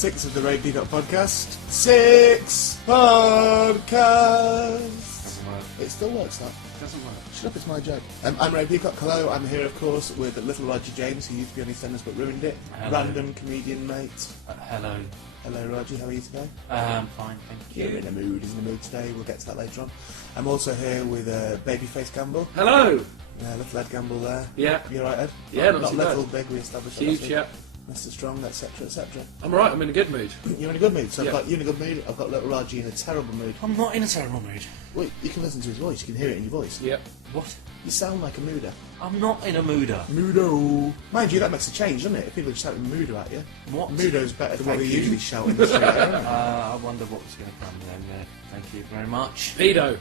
6 of the Ray Peacock podcast. 6 podcast. Doesn't work. It still works, that. Doesn't work. Shut up, it's my joke. I'm Ray Peacock. Hello, I'm here, of course, with little Raji James, who used to be on EastEnders but ruined it. Hello. Random comedian mate. Hello. Hello, Raji. How are you today? Fine, thank you. You're in a mood. He's in a mood today. We'll get to that later on. I'm also here with Babyface Gamble. Hello! Little Ed Gamble there. Yeah. You alright, Ed? Yeah, not Not too little, bad. big, we established that Huge, last week. yeah. Mr. Strong, etc, etc. I'm alright, I'm in a good mood. You're in a good mood, so Yeah. I've got you in a good mood, I've got little Raji in a terrible mood. I'm not in a terrible mood. Well, you can listen to his voice, you can hear it in your voice. Yep. What? You sound like a mooder. I'm not in a mooder. Moodo. Mind you, that makes a change, doesn't it? If people are shouting moodo at you. What? Moodo's better than what they Thank you. usually shout in the street. Isn't it? I wonder what was going to come then. Thank you very much. Pedo.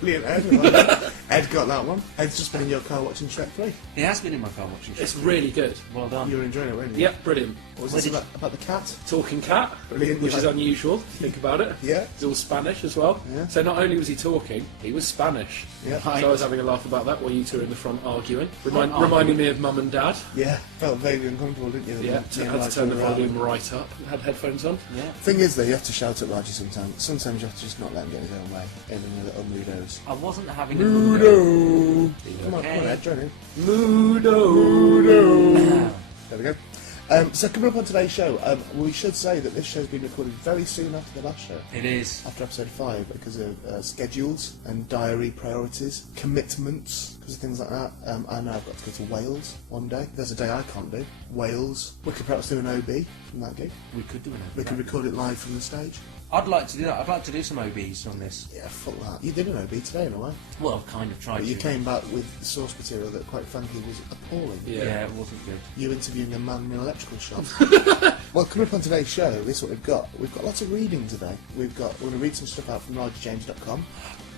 Brilliant, Ed. I like that. Ed got that one. Ed's just been in your car watching Shrek 3. He has been in my car watching It's shit. really good. Well done. You were enjoying it, weren't you? Yep, brilliant. What was Where this did about the cat? Talking cat, Brilliant. which You is like- unusual, if you think about it. Yeah. It's all Spanish as well. Yeah. So not only was he talking, he was Spanish. Yeah. So I was having a laugh about that while you two were in the front arguing. Arguing. Reminding me of Mum and Dad. Yeah. Felt vaguely uncomfortable, didn't you? Yeah, Me and had to Raji turn the were around. volume right up. Had headphones on. Yeah. Thing is, though, you have to shout at Raji sometimes. Sometimes you have to just not let him get his own way. In a little moodos. I wasn't having a mooder. Moodo! Come on, Okay. Ed, join in. Moodo. There we go. So coming up on today's show, we should say that this show's been recorded very soon after the last show. It is. After episode 5, because of schedules and diary priorities, commitments, because of things like that. I know I've got to go to Wales one day. There's a day I can't do. Wales. We could perhaps do an OB from that gig. We could do an We OB. could record it live from the stage. I'd like to do that. I'd like to do some OBs on this. Yeah, fuck that. You did an OB today in a way. Well, I've kind of tried But you to. came back with source material that, quite frankly, was appalling. Yeah, it wasn't good. You interviewing a man in an electrical shop. Well, coming up on today's show, this is what we've got. We've got lots of reading today. We're going to read some stuff out from RajiJames.com,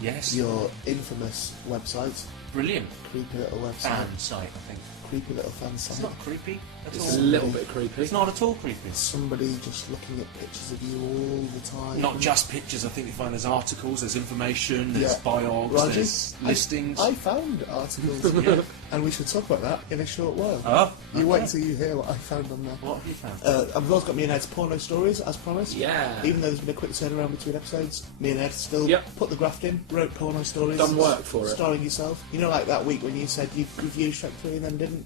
Yes. your infamous website. Brilliant. Creepy little website. Fan site, I think. Creepy little fan site. It's not creepy at It's a all. little bit creepy. It's not at all creepy. Somebody just looking at pictures of you all the time. Not just pictures, I think you find there's articles, there's information, there's Yeah. biogs, Raji, there's listings. I found articles, Yeah. and we should talk about that in a short while. Oh, You okay. wait till you hear what I found on there. What have you found? I've also got me and Ed's porno stories, as promised. Yeah. Even though there's been a quick turnaround between episodes, me and Ed still Yep. put the graft in, wrote porno stories. Done work for it. Starring yourself. You know, like that week when you said you'd review Shrek 3 and then didn't?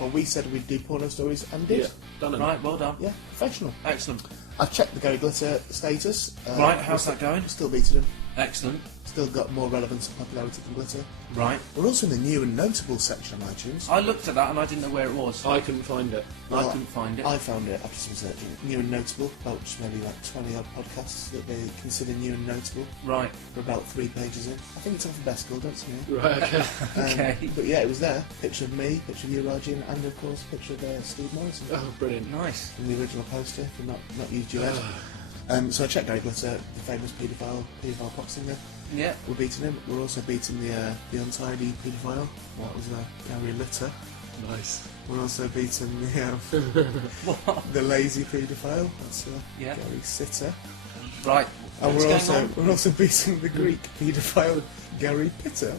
Well, we said we'd do porno stories and did. Yeah, done it. Right, well done. Yeah, professional. Excellent. I've checked the Gary Glitter status. Right, how's that going? Still beating him. Excellent. Still got more relevance and popularity than Glitter. Right. We're also in the new and notable section on iTunes. I looked at that and I didn't know where it was. I couldn't find it. I couldn't find it. I found it after some searching. New and notable, about just maybe like 20 odd podcasts that they consider new and notable. Right. We're about 3 pages in. I think it's alphabetical, don't you? Right, okay. Okay. But yeah, it was there. Picture of me, picture of you, Raji, and of course, picture of Steve Morrison Oh, brilliant. Nice. from the original poster, if not used you Ed. So I checked Gary Glitter, the famous paedophile pop singer. Yeah. We're beating him. We're also beating the untidy paedophile. That was Gary Litter. Nice. We're also beating the What? the lazy paedophile. That's Yeah. Gary Sitter. Right. And What's going on? we're also beating the Greek paedophile Gary Pitter.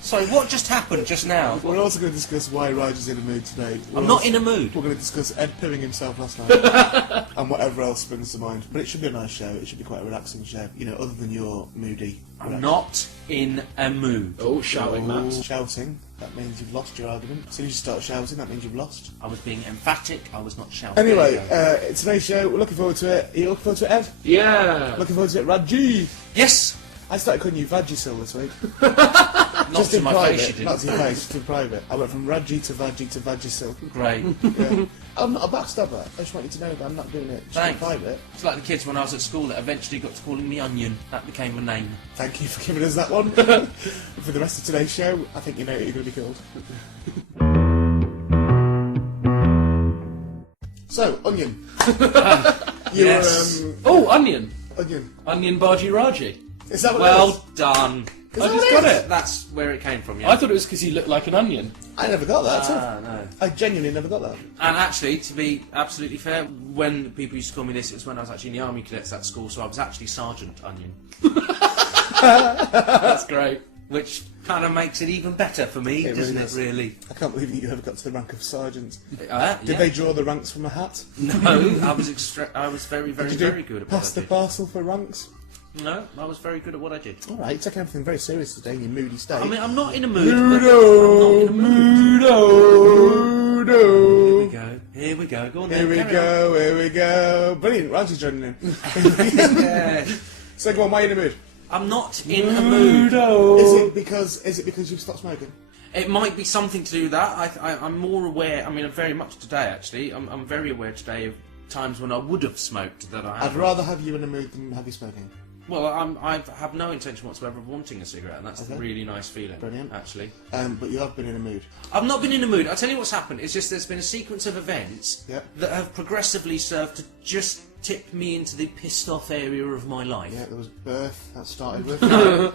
So what just happened just now? We're also going to discuss why Raji's in a mood today. I'm not in a mood. We're going to discuss Ed pooing himself last night and whatever else springs to mind. But it should be a nice show. It should be quite a relaxing show. You know, other than your moody. I'm not in a mood. Oh, shouting, Oh, Matt. shouting. That means you've lost your argument. As soon as you start shouting, that means you've lost. I was being emphatic, I was not shouting. Anyway, today's show, we're looking forward to it. Are you looking forward to it, Ed? Yeah. Looking forward to it, Raji. Yes! I started calling you Vagisil this week. Not Just to in my private, face, you not didn't. to your face, just in private. I went from Raji to Vaji to Vagisil. Great. Yeah. I'm not a backstabber. I just want you to know that I'm not doing it just Thanks. in private. It's like the kids when I was at school that eventually got to calling me Onion. That became my name. Thank you for giving us that one. For the rest of today's show, I think you know what you're going to be called. So, Onion. You Yes. were, Oh, onion. Onion. Onion Bargy Raji. Is that what it Well is? done. Is I that just what got it is? it. That's where it came from, yeah. I thought it was because you looked like an onion. I never got that. No. I genuinely never got that. And actually, to be absolutely fair, when people used to call me this, it was when I was actually in the Army Cadets at school, so I was actually Sergeant Onion. That's great. which kind of makes it even better for me, It really doesn't does. it, really? I can't believe you ever got to the rank of sergeant. Did Yeah. they draw the ranks from a hat? No, I was very, very, Did you very do good at what pass I the did. parcel for ranks? No, I was very good at what I did. All right, you're taking everything very serious today in your moody state. I mean, I'm not in a mood. I'm not in a mood. Here we go. Here we go. Go on then. Here we go. Brilliant, Raji's joining in. Yeah. So go on, why are you in a mood? I'm not in a mood. Is it because you've stopped smoking? It might be something to do with that. I'm more aware. I mean, very much today actually. I'm very aware today of times when I would have smoked that I I'd haven't. rather have you in a mood than have you smoking. Well, I have no intention whatsoever of wanting a cigarette, and that's a Okay. really nice feeling. Brilliant. Actually. But you have been in a mood. I've not been in a mood. I'll tell you what's happened. It's just there's been a sequence of events Yeah. that have progressively served to just tip me into the pissed off area of my life. Yeah, there was birth, that started with.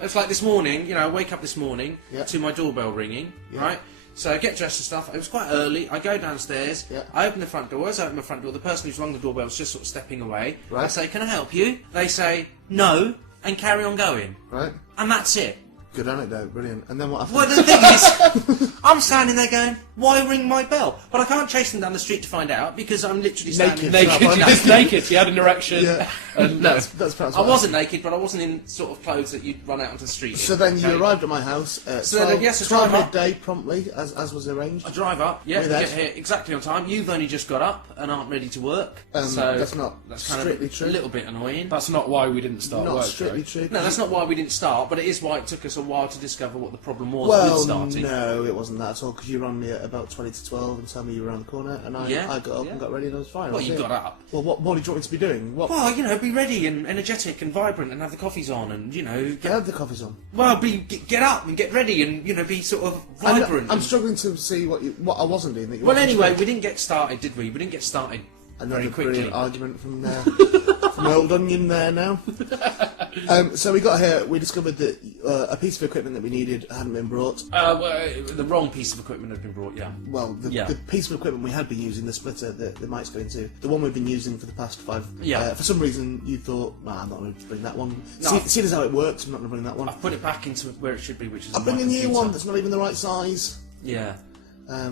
It's like this morning, you know, I wake up this morning Yeah. to my doorbell ringing, Yeah. right? So I get dressed and stuff. It was quite early. I go downstairs. Yeah. I open the front door. As I open the front door, the person who's rung the doorbell is just sort of stepping away. Right. I say, "Can I help you?" They say, "No," and carry on going. Right? And that's it. Good anecdote, brilliant. And then what happened? Well, the thing is, I'm standing there going, "Why ring my bell?" But I can't chase them down the street to find out because I'm literally standing Naked. Naked, just naked. He had an erection. Yeah. And No, That's perhaps I what wasn't naked, but I wasn't in sort of clothes that you'd run out onto the street. So in, then you okay? arrived at my house at So then, 12, yes, I 12 drive up. midday promptly, as was arranged. I drive up, yeah, With get Ed. here exactly on time. You've only just got up and aren't ready to work. So That's not that's kind strictly of true. a little bit annoying. that's not why we didn't start Not work. strictly Joe. true. No, that's not why we didn't start, but it is why it took us a while to discover what the problem was with Well, starting. no, it wasn't that at all, because you rang me at about 20 to 12 and told me you were around the corner, and I got up and got ready and I was fine. I Well, was you here. got up. Well, what more did you want me to be doing? What? Well, you know, be ready and energetic and vibrant and have the coffees on and, you know, I had the coffees on. get up and get ready and, you know, be sort of I'm vibrant. and- struggling to see what I wasn't doing. That you Well, wanted me to anyway, do. we didn't get started, did we? We didn't get started Another very quickly. brilliant argument from from old onion there now. So we got here. We discovered that a piece of equipment that we needed hadn't been brought. Well, the wrong piece of equipment had been brought, yeah. Well, the piece of equipment we had been using, the splitter that the mic's going to, the one we've been using for the past 5. Yeah. For some reason, you thought, nah, I'm not going to bring that one. No. See as how it works. I'm not going to bring that one. I've put it back into where it should be, which is I'll on my bring a new computer. one that's not even the right size. Yeah.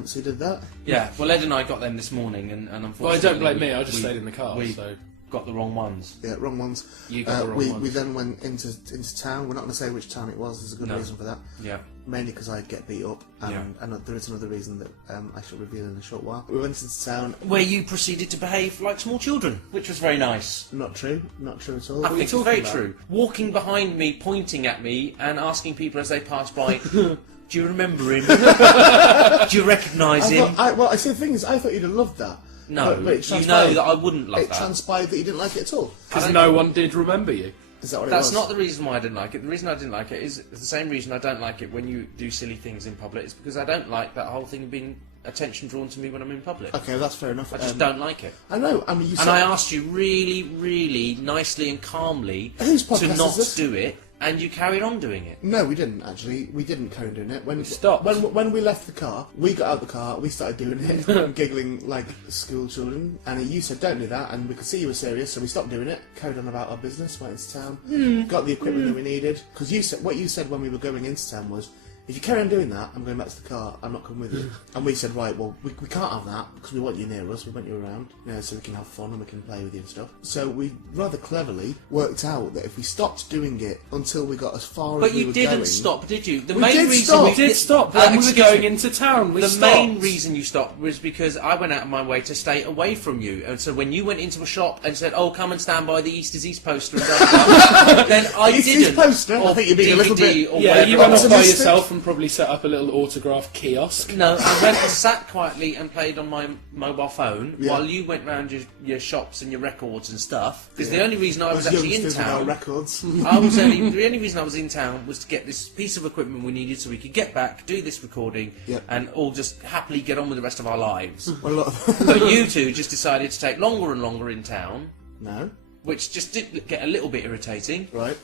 So you did that. Yeah, well, Ed and I got them this morning, and unfortunately... Well, don't blame me. I just stayed in the car. We So got the wrong ones. Yeah, wrong ones. You got the wrong we ones. then went into town. We're not going to say which town it was. There's a good No. reason for that. Yeah. Mainly because I'd get beat up, and there is another reason that I shall reveal in a short while. We went into town. Where you proceeded to behave like small children, which was very nice. Not true at all. I think it's very talking about? true. Walking behind me, pointing at me, and asking people as they pass by, "Do you remember him? Do you recognise him?" I see. The thing is, I thought you'd have loved that. No, but it you know transpired- that I wouldn't love It that. transpired that you didn't like it at all. because no one did remember you. Is that what it That's was? not the reason why I didn't like it. The reason I didn't like it is the same reason I don't like it when you do silly things in public. It's because I don't like that whole thing of being attention drawn to me when I'm in public. Okay, that's fair enough. I just don't like it. I know. I mean, you And said I asked you really, really nicely and calmly Whose to podcast not is this? do it, and you carried on doing it. No, we didn't actually. We didn't carry on doing it. When stopped. When we left the car, we got out the car. We started doing it, giggling like school children. And you said, "Don't do that." And we could see you were serious, so we stopped doing it. Carried on about our business. Went into town. Got the equipment that we needed. Because what you said when we were going into town was, "If you carry on doing that, I'm going back to the car. I'm not coming with you." And we said, "Right, well, we can't have that because we want you near us. We want you around, you know, so we can have fun and we can play with you and stuff." So we rather cleverly worked out that if we stopped doing it until we got as far as But we you were didn't going, stop, did you? The We main did reason stop. we We did stop when we were excuse going me. into town. We The stopped. main reason you stopped was because I went out of my way to stay away from you. And so when you went into a shop and said, "Oh, come and stand by the East is East poster," and blah, blah, blah, then I East is didn't. poster? I Or think you're being a little DVD bit- or Yeah, whatever you it went was. off by Optimistic. yourself and probably set up a little autograph kiosk. No, I went and sat quietly and played on my mobile phone Yeah. while you went round your shops and your records and stuff. Because the Yeah. only reason I was Us actually in youngsters with our town, records. the only reason I was in town was to get this piece of equipment we needed so we could get back, do this recording, Yep. and all just happily get on with the rest of our lives. Well, a lot of But you two just decided to take longer and longer in town, no, which just did get a little bit irritating. right?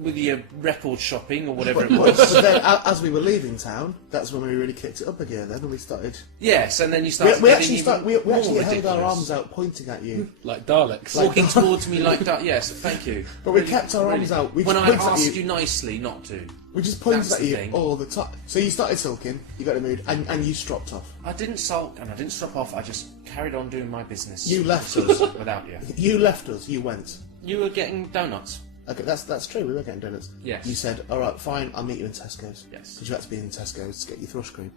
with your record shopping or whatever it But was. then, as we were leaving town, that's when we really kicked it up again. Then and we started. Yes, and then you started. We getting actually even held more our ridiculous. arms out, pointing at you. Like Daleks. Walking towards me like that. Yes, thank you. But we kept our arms out. We when just I pointed at asked you. you nicely not to. We just pointed That's at the you thing. all the time. So you started sulking, you got in a mood, and you stropped off. I didn't sulk and I didn't stop off. I just carried on doing my business. You left us. without you. You left us. You went. You were getting donuts. Okay, that's true. We were getting donuts. Yes. You said, "All right, fine. I'll meet you in Tesco's." Yes. Because you had to be in Tesco's to get your thrush cream.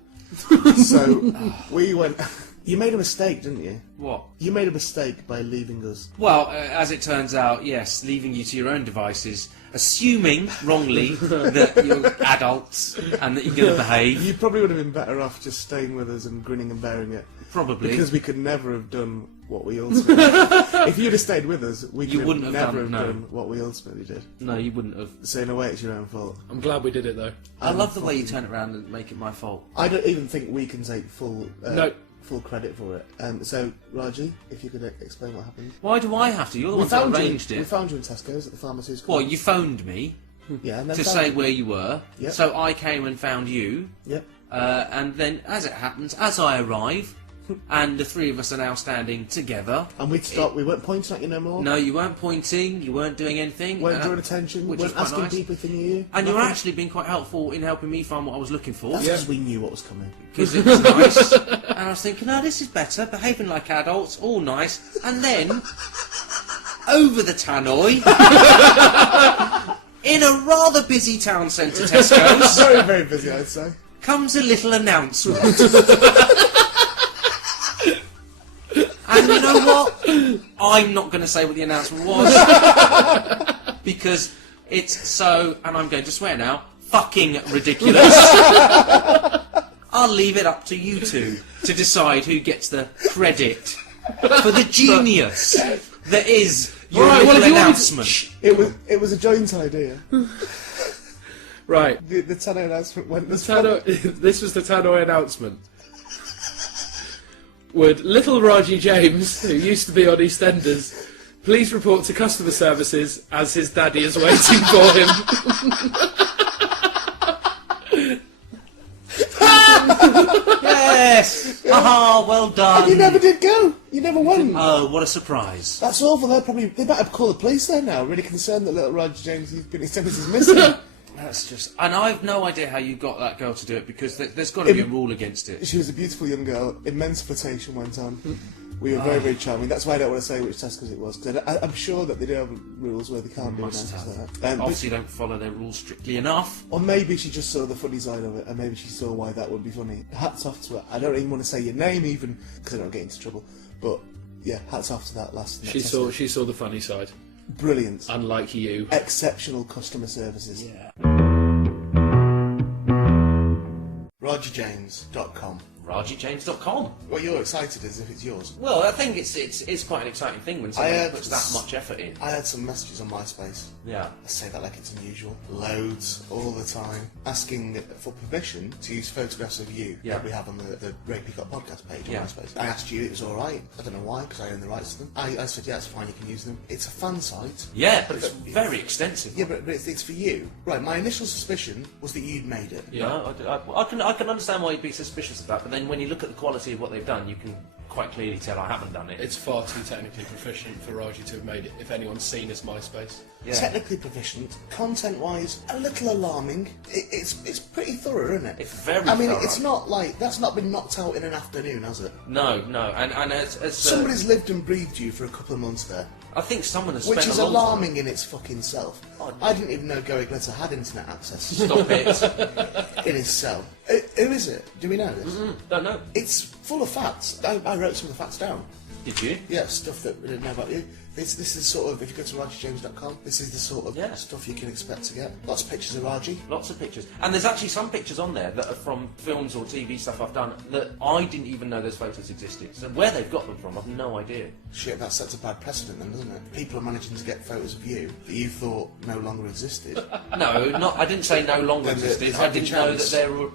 So we went. You made a mistake, didn't you? What? You made a mistake by leaving us. Well, as it turns out, yes, leaving you to your own devices, assuming wrongly that you're adults and that you're going to behave. You probably would have been better off just staying with us and grinning and bearing it. Probably. Because we could never have done what we ultimately did. If you'd have stayed with us, we You could wouldn't have never done- have no. done what we ultimately did. No, you wouldn't have. So in a way, it's your own fault. I'm glad we did it though. I love the way you turn it around and make it my fault. I don't even think we can take full No. full credit for it. So, Raji, if you could explain what happened. Why do I have to? You're the one that arranged We it. found you in Tesco's at the pharmaceutical. Well, you phoned me Yeah, and then to found say you. where you were, Yep. so I came and found you, Yep. and then, as it happens, as I arrive, and the three of us are now standing together. And we'd stop. We weren't pointing at you no more. No, you weren't pointing, you weren't doing anything. Weren't drawing attention. which Weren't was quite asking nice. people if they knew you. And you're Nothing. actually being quite helpful in helping me find what I was looking for. That's because we knew what was coming. Because it was nice. And I was thinking, oh, this is better, behaving like adults, all nice. And then, over the tannoy, in a rather busy town centre Tesco's, Very, very busy, I'd say. comes a little announcement. And you know what? I'm not going to say what the announcement was. Because it's so, and I'm going to swear now, fucking ridiculous. I'll leave it up to you two to decide who gets the credit for the genius that is your Right, well, little if you want announcement. It was a joint idea. Right. The Tannoy announcement went this This was the Tannoy announcement. Would little Raji James, who used to be on EastEnders, please report to customer services as his daddy is waiting for him? Yes! Aha, well done. You never did go. You never won. Oh, what a surprise. That's awful. They might have called the police there now. Really concerned that little Roger James who's been extended is missing. That's just... And I've no idea how you got that girl to do it, because there's got to be a rule against it. She was a beautiful young girl. Immense flirtation went on. We were very, very charming. That's why I don't want to say which Tesco's it was, because I'm sure that they do have rules where they can't do Must that. have. But- Obviously don't follow their rules strictly enough. or maybe she just saw the funny side of it, and maybe she saw why that would be funny. Hats off to her. I don't even want to say your name, even, because I don't get into trouble. But, yeah, hats off to that last... She saw the funny side. Brilliant. Unlike you. Exceptional customer services. Yeah. RogerJames.com. RajiJames.com. Well, you're excited as if it's yours. Well, I think it's quite an exciting thing when someone puts that much effort in. I had some messages on MySpace. Yeah. I say that like it's unusual. Loads, all the time. Asking for permission to use photographs of you that we have on the Peacock podcast page on MySpace. I asked you, it was alright. I don't know why, because I own the rights to them. I said, yeah, it's fine, you can use them. It's a fan site. Yeah, but it's very extensive. Yeah, but it's for you. Right, my initial suspicion was that you'd made it. Yeah, I can understand why you'd be suspicious of that, but then when you look at the quality of what they've done, you can quite clearly tell I haven't done it. It's far too technically proficient for Raji to have made it, if anyone's seen his MySpace. Yeah. Technically proficient, content-wise, a little alarming. It's pretty thorough, isn't it? It's very I mean, thorough. it's not like, that's not been knocked out in an afternoon, has it? No, and as Somebody's lived and breathed you for a couple of months there. I think someone has Which spent is a long alarming in its fucking self. Oh, I didn't even know Gary Glitter had internet access Stop it. in his cell. Who is it? Do we know this? Don't know. It's full of facts. I wrote some of the facts down. Did you? Yeah, stuff that we didn't know about you. This is sort of, if you go to RajiJames.com, this is the sort of stuff you can expect to get. Lots of pictures of Raji. Lots of pictures. And there's actually some pictures on there that are from films or TV stuff I've done that I didn't even know those photos existed. So where they've got them from, I've no idea. Shit, that sets a bad precedent then, doesn't it? People are managing to get photos of you that you thought no longer existed. No, I didn't say no longer Then existed. there's I every didn't know that chance. there were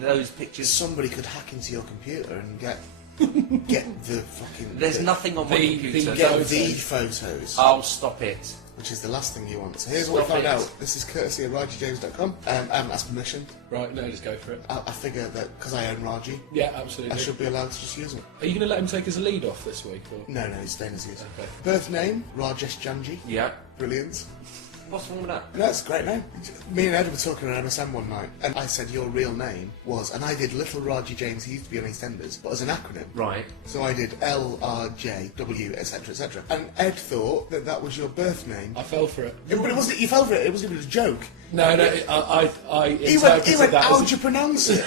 those pictures. Somebody could hack into your computer and get the fucking... There's nothing on my The computer. go- Get Don't- the photos. Oh, stop it. which is the last thing you want. So here's what we found out. This is courtesy of RajiJames.com. I haven't asked permission. Right, no, just go for it. I figure that because I own Raji, Yeah, absolutely. I should be allowed to just use it. Are you going to let him take his lead off this week? Or? No, he's staying as he is. Okay. Birth name, Rajesh Janji. Yeah. Brilliant. What's wrong with that? That's a great name. Me and Ed were talking on MSN one night, and I said your real name was, and I did Little Raji James, he used to be on EastEnders, but as an acronym. Right. So I did LRJW, etc., etc. And Ed thought that that was your birth name. I fell for it. Yeah, but it wasn't. You fell for it. It was a joke. No, I He interpreted went. that How as would you pronounce it?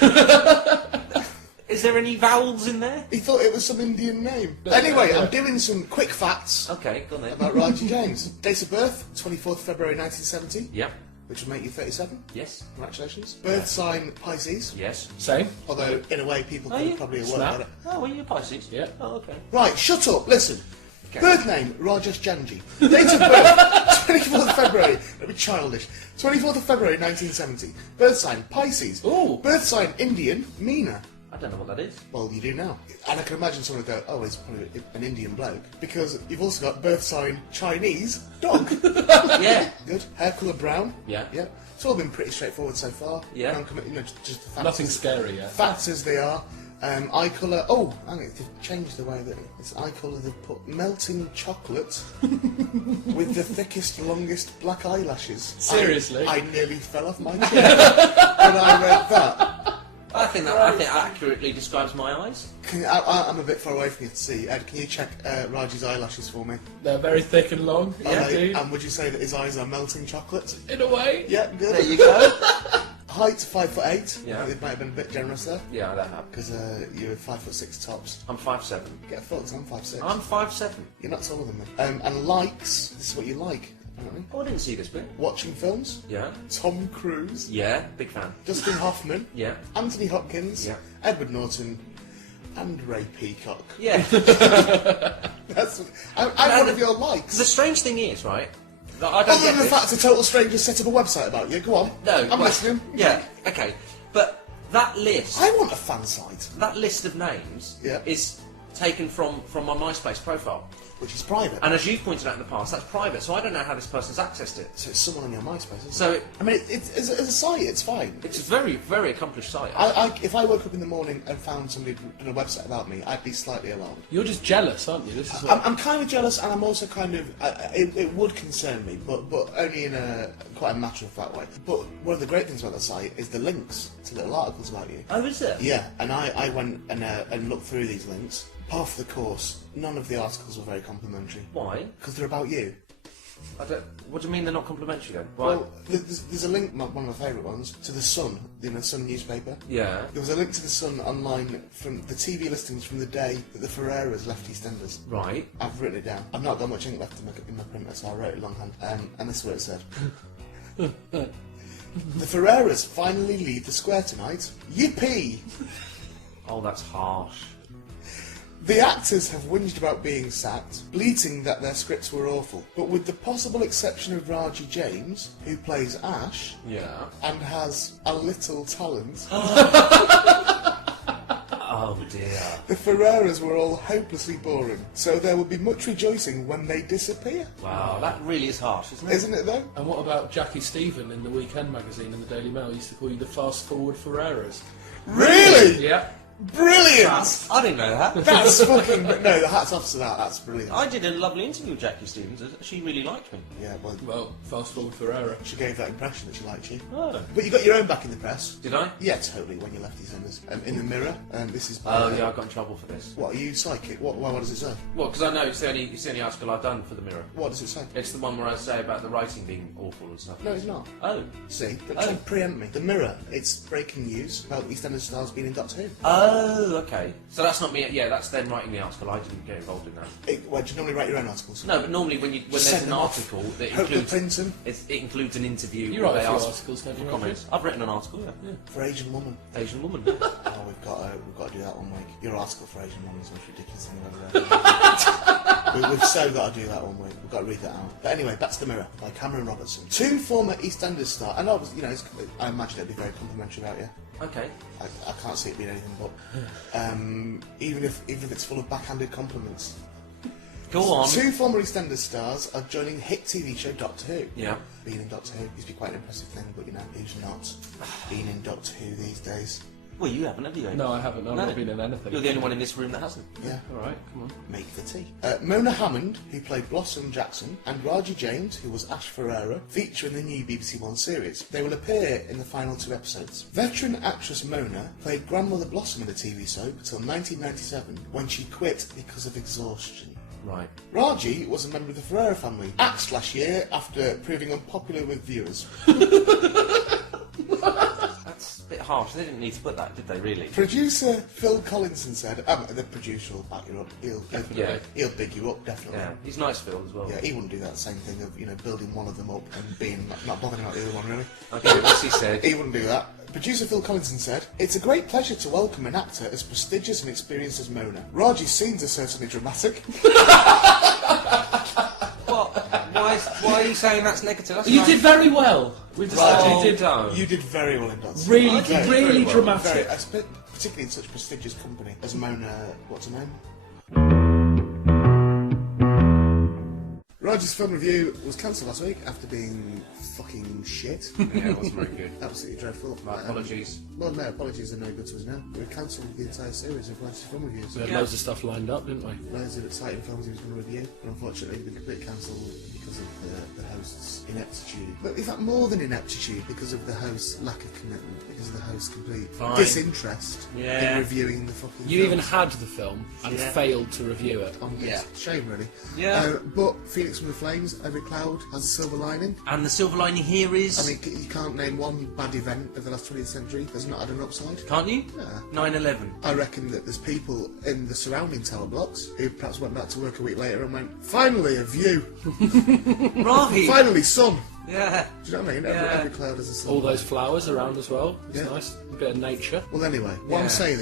Is there any vowels in there? He thought it was some Indian name. Anyway, I'm doing some quick facts Okay, go on then. about Raji James. Date of birth: 24th February 1970, Yeah. which would make you 37. Yes. Congratulations. Birth sign Pisces. Yes. Same. Although, in a way, people Are could you? probably have Snap. worked at it. Oh, well, you're Pisces. Yeah. Oh, okay. Right, shut up, listen. Okay. Birth name, Rajesh Janji. Date of birth, 24th of February. That'd be childish. 24th of February, 1970. Birth sign, Pisces. Ooh. Birth sign, Indian, Meena. I don't know what that is. Well, you do now. And I can imagine someone would go, oh, he's probably an Indian bloke. Because you've also got birth sign, Chinese, dog. Yeah. Good. Hair colour, brown. Yeah. Yeah. It's all been pretty straightforward so far. Yeah. Just the facts. Nothing scary yet. Facts as they are. Eye colour. Oh, hang on, they've changed the way that it's eye colour. They've put melting chocolate with the thickest, longest black eyelashes. Seriously? I nearly fell off my chair when I read that. I think that accurately describes my eyes. I'm a bit far away from you to see. Ed, can you check Raji's eyelashes for me? They're very thick and long. Are Yeah, they- dude. And would you say that his eyes are melting chocolate? In a way. Yeah, good. There you go. Height 5'8". Yeah. It might have been a bit generous there. Yeah, that happened. Because you're 5'6" tops. I'm 5'7". Get fucked, I'm 5'6". I'm 5'7". You're not taller than me. And likes, this is what you like, apparently. Oh, I didn't see this bit. Watching films. Yeah. Tom Cruise. Yeah, big fan. Dustin Hoffman. Yeah. Anthony Hopkins. Yeah. Edward Norton. And Ray Peacock. Yeah. That's I'm one of your likes. The strange thing is, right, that I don't Other get than the this. fact a total stranger set up a website about you, go on. No, I'm well, listening. Yeah, okay. But that list, I want a fan site, of names Yeah. is taken from my MySpace profile. which is private. And as you've pointed out in the past, that's private, so I don't know how this person's accessed it. So it's someone on your MySpace, isn't So it? I mean, as a site, it's fine. it's a very, very accomplished site. If I woke up in the morning and found somebody who'd done a website about me, I'd be slightly alarmed. You're just jealous, aren't you? This is what... I'm kind of jealous, and I'm also kind of. It would concern me, but only in a quite a matter-of-fact way. But one of the great things about the site is the links to little articles about you. Oh, is it? Yeah, and I went and looked through these links. Half the course, none of the articles were very complimentary. Why? Because they're about you. What do you mean they're not complimentary then? Why? Well, there's a link, one of my favourite ones, to the Sun, Sun newspaper. Yeah. There was a link to the Sun online from the TV listings from the day that the Ferreras left EastEnders. Right. I've written it down. I've not got much ink left in my printer, so I wrote it longhand. And this is what it said. The Ferreras finally leave the square tonight. Yippee! Oh, that's harsh. The actors have whinged about being sacked, bleating that their scripts were awful. But with the possible exception of Raji James, who plays Ash, Yeah. and has a little talent, Oh dear. the Ferreras were all hopelessly boring. So there will be much rejoicing when they disappear. Wow, that really is harsh, isn't it? Isn't it though? And what about Jackie Stephen in the Weekend magazine and the Daily Mail? Used to call you the fast forward Ferreras. Really? Yeah. Brilliant! I didn't know that. That's fucking... No, the hats off to that. That's brilliant. I did a lovely interview with Jackie Stevens. She really liked me. Yeah, well, Well, fast forward Ferrera. she gave that impression that she liked you. Oh. But you got your own back in the press. Did I? Yeah, totally, when you left EastEnders. In the Mirror, this is... Oh yeah, I got in trouble for this. What, are you psychic? What does it say? Well, because I know it's the only article I've done for the Mirror. What does it say? It's the one where I say about the writing being awful and stuff. No, it's not. Oh. See, don't try and preempt me. The Mirror, it's breaking news about EastEnders stars being in Doctor Who. Oh, okay. So that's not me. Yeah, that's them writing the article. I didn't get involved in that. Well, do you normally write your own articles? No, but normally when there's Send an them off. article that Hope they includes print them. it includes an interview. You where write a they few ask articles, don't you, for Raji? comments. I've written an article. Yeah. For Asian Woman. Asian woman. Oh, we've got to do that one week. Your article for Asian Woman is the most ridiculous thing I've ever read. We've so got to do that one week. We've got to read that out. But anyway, that's The Mirror by Cameron Robertson. Two former EastEnders stars, and obviously, I imagine it'd be very complimentary about you. Okay. I can't see it being anything but. Even if it's full of backhanded compliments. Go on. 2 former EastEnders stars are joining hit TV show Doctor Who. Yeah. Being in Doctor Who used to be quite an impressive thing, but you know, who's not being in Doctor Who these days? Well, you haven't, have you? No, I haven't. I've not been in anything. You're the only one in this room that hasn't. Yeah. Alright, come on. Make the tea. Mona Hammond, who played Blossom Jackson, and Raji James, who was Ash Ferreira, feature in the new BBC One series. They will appear in the final 2 episodes. Veteran actress Mona played Grandmother Blossom in the TV soap until 1997, when she quit because of exhaustion. Right. Raji was a member of the Ferreira family, axed last year after proving unpopular with viewers. That's a bit harsh. They didn't need to put that, did they, really? Producer Phil Collinson said, the producer will back you up, he'll big you up, definitely. Yeah. He's nice, Phil, as well. Yeah, he wouldn't do that same thing of, building one of them up and being not bothering about the other one, really. Okay, what's he said? He wouldn't do that. Producer Phil Collinson said, "It's a great pleasure to welcome an actor as prestigious and experienced as Mona. Raji's scenes are certainly dramatic." What? Why are you saying that's negative? That's You nice. did very well. We decided Oh, you did no. You did very well in Doctor Who. really, Very, really very well. dramatic. Particularly in such prestigious company as Mona, what's her name? Raji's film review was cancelled last week after being fucking shit. Yeah, it wasn't very good. Absolutely dreadful. My apologies. Well, no, apologies are no good to us now. We've cancelled the entire series of Raji's film reviews. We had loads of stuff lined up, didn't we? Loads of exciting films he was going to review, but unfortunately they've been completely cancelled because of the host's ineptitude. But is that more than ineptitude? Because of the host's lack of commitment, because of the host's complete disinterest in reviewing the fucking You even films. had the film and failed to review it. Shame, really. Yeah. But Phoenix from the Flames, every cloud has a silver lining. And the silver lining here is... I mean, you can't name one bad event of the last 20th century that's not had an upside. Can't you? Yeah. 9/11. I reckon that there's people in the surrounding tower blocks who perhaps went back to work a week later and went, "Finally, a view! Right. Finally, sun!" Yeah. Do you know what I mean? Yeah. Every cloud has a sun. All those flowers around as well. It's Yeah. nice. A bit of nature. Well, anyway, what I'm saying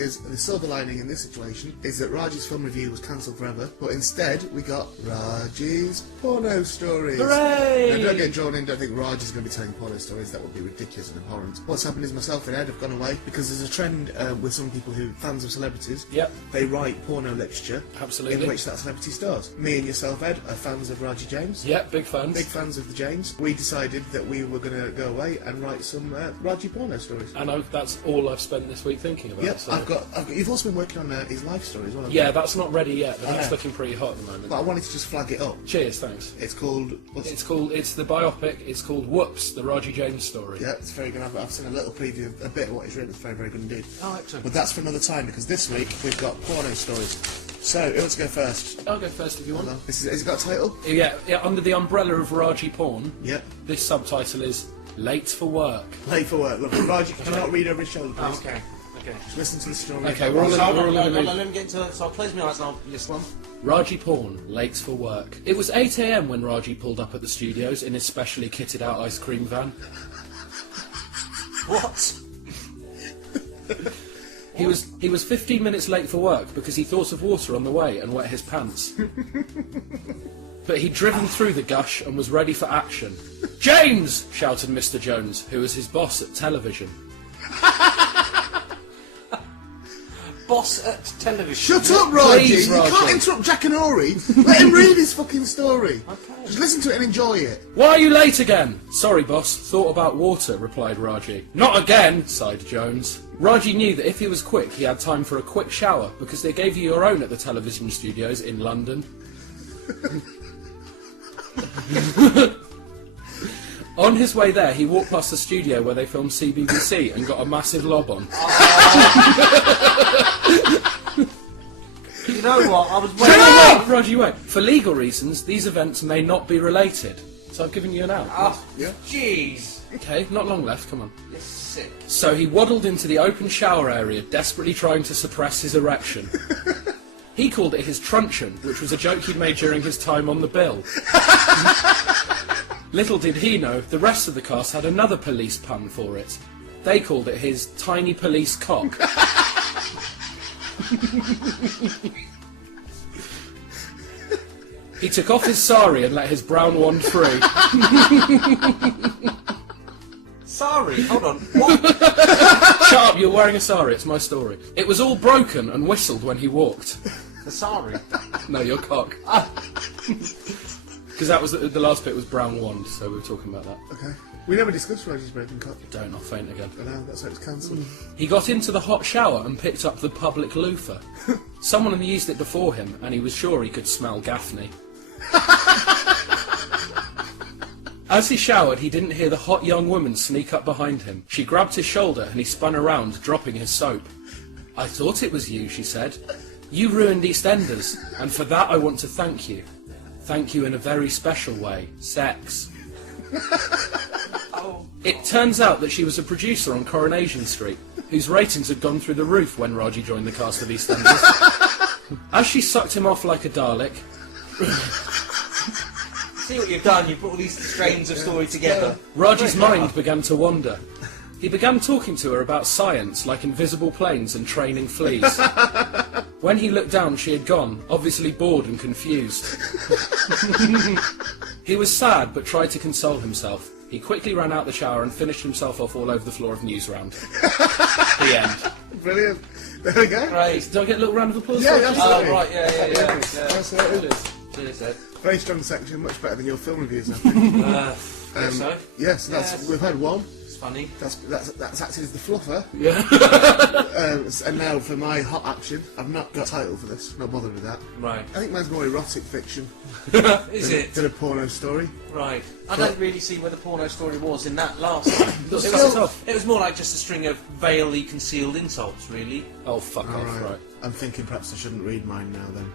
is the silver lining in this situation is that Raji's film review was cancelled forever, but instead we got Raji's porno stories. Hooray! Now, don't get drawn in. Don't think Raji's going to be telling porno stories. That would be ridiculous and abhorrent. What's happened is myself and Ed have gone away because there's a trend with some people who fans of celebrities. Yep. They write porno literature. Absolutely. In which that celebrity stars. Me and yourself, Ed, are fans of Raji James. Yep, big fans. Big fans of the James. We decided that we were going to go away and write some Raji porno stories. And that's all I've spent this week thinking about. Yep, so. I've got. You've also been working on his life story as well. haven't Yeah, you? that's not ready yet, but I that's know. looking pretty hot at the moment. But I wanted to just flag it up. Cheers, thanks. It's called. It's the biopic. It's called Whoops, the Raji James story. Yeah, it's very good. I've seen a little preview of a bit of what he's written. It's very, very good indeed. Oh, excellent. But that's for another time because this week we've got porno stories. So who wants to go first? I'll go first if you want. Has it got a title? Yeah, under the umbrella of Raji Porn, Yep. this subtitle is Late for Work. Late for work. Look, Raji, can you not read over his shoulder, please? Okay. Just listen to the story. Okay, we're all in the Let me get into it. So I'll close my eyes and I'll listen. Raji Porn, late for work. It was 8 a.m. when Raji pulled up at the studios in his specially kitted out ice cream van. What? He was 15 minutes late for work because he thought of water on the way and wet his pants. But he'd driven through the gush and was ready for action. "James!" shouted Mr. Jones, who was his boss at television. Boss at television. Shut up, Raji! Please, You Raji. can't interrupt Jack and Ori. Let him read his fucking story. Okay. Just listen to it and enjoy it. "Why are you late again?" "Sorry, boss. Thought about water," replied Raji. "Not again," sighed Jones. Raji knew that if he was quick, he had time for a quick shower because they gave you your own at the television studios in London. On his way there, he walked past the studio where they filmed CBBC and got a massive lob on. You know what? I was Wait, waiting. Raji, wait. For legal reasons, these events may not be related. So I've given you an out. Oh, Yeah. jeez. Okay, not long left, come on. You're sick. So he waddled into the open shower area, desperately trying to suppress his erection. He called it his truncheon, which was a joke he'd made during his time on the bill. Little did he know, the rest of the cast had another police pun for it. They called it his tiny police cock. He took off his sari and let his brown wand free. Sorry, hold on. What? Shut up, you're wearing a sari, it's my story. It was all broken and whistled when he walked. The sari. No, your cock. Because that was the last bit was brown wand, so we were talking about that. Okay. We never discussed Raji's broken cock. Don't, I'll faint again. I know, that's why it's cancelled. He got into the hot shower and picked up the public loofah. Someone had used it before him, and he was sure he could smell Gaffney. As he showered, he didn't hear the hot young woman sneak up behind him. She grabbed his shoulder and he spun around, dropping his soap. "I thought it was you," she said. "You ruined EastEnders, and for that I want to thank you. Thank you in a very special way. Sex." It turns out that she was a producer on Coronation Street, whose ratings had gone through the roof when Raji joined the cast of EastEnders. As she sucked him off like a Dalek... See what you've done, you've put all these strains of story together. Raji's mind began to wander. He began talking to her about science, like invisible planes and training fleas. When he looked down, she had gone, obviously bored and confused. He was sad, but tried to console himself. He quickly ran out the shower and finished himself off all over the floor of Newsround. The end. Brilliant. There we go. Right. Do I get a little round of applause? Yeah, for that? absolutely. Oh, right, yeah. Absolutely. Cheers, Ed. Very strong section, much better than your film reviews, I think. So? Yes, we've had one. It's funny. That's acted as the fluffer. Yeah. And now for my hot action, I've not got a title for this, not bothered with that. Right. I think mine's more erotic fiction Is it? than a porno story. Right. I don't really see where the porno story was in that last one. It It was more like just a string of veilly concealed insults, really. Oh, fuck off, right. I'm thinking perhaps I shouldn't read mine now then.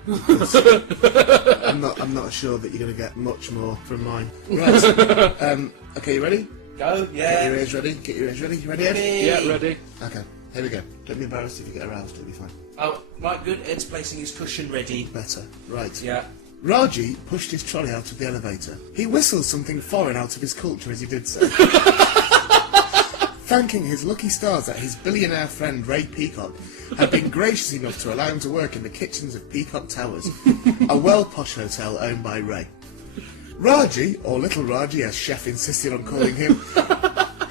I'm not sure that you're going to get much more from mine. Right. Okay, you ready? Go, Get yeah. your ears ready. Get your ears ready. You ready, Ed? Yeah, ready? Okay, here we go. Don't be embarrassed if you get aroused, it'll be fine. Oh, right, good. Ed's placing his cushion ready. Better. Right. Yeah. Raji pushed his trolley out of the elevator. He whistled something foreign out of his culture as he did so. Thanking his lucky stars that his billionaire friend Ray Peacock had been gracious enough to allow him to work in the kitchens of Peacock Towers, a well-posh hotel owned by Ray. Raji, or Little Raji as Chef insisted on calling him,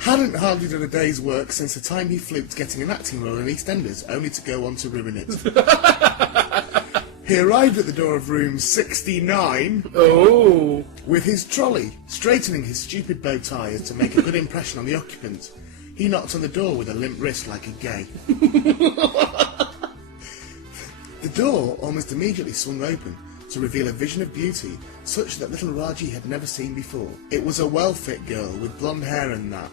hadn't hardly done a day's work since the time he fluked getting an acting role in EastEnders, only to go on to ruin it. He arrived at the door of room 69 with his trolley, straightening his stupid bow tie as to make a good impression on the occupant. He knocked on the door with a limp wrist like a gay. The door almost immediately swung open to reveal a vision of beauty such that little Raji had never seen before. It was a well-fit girl with blonde hair and that,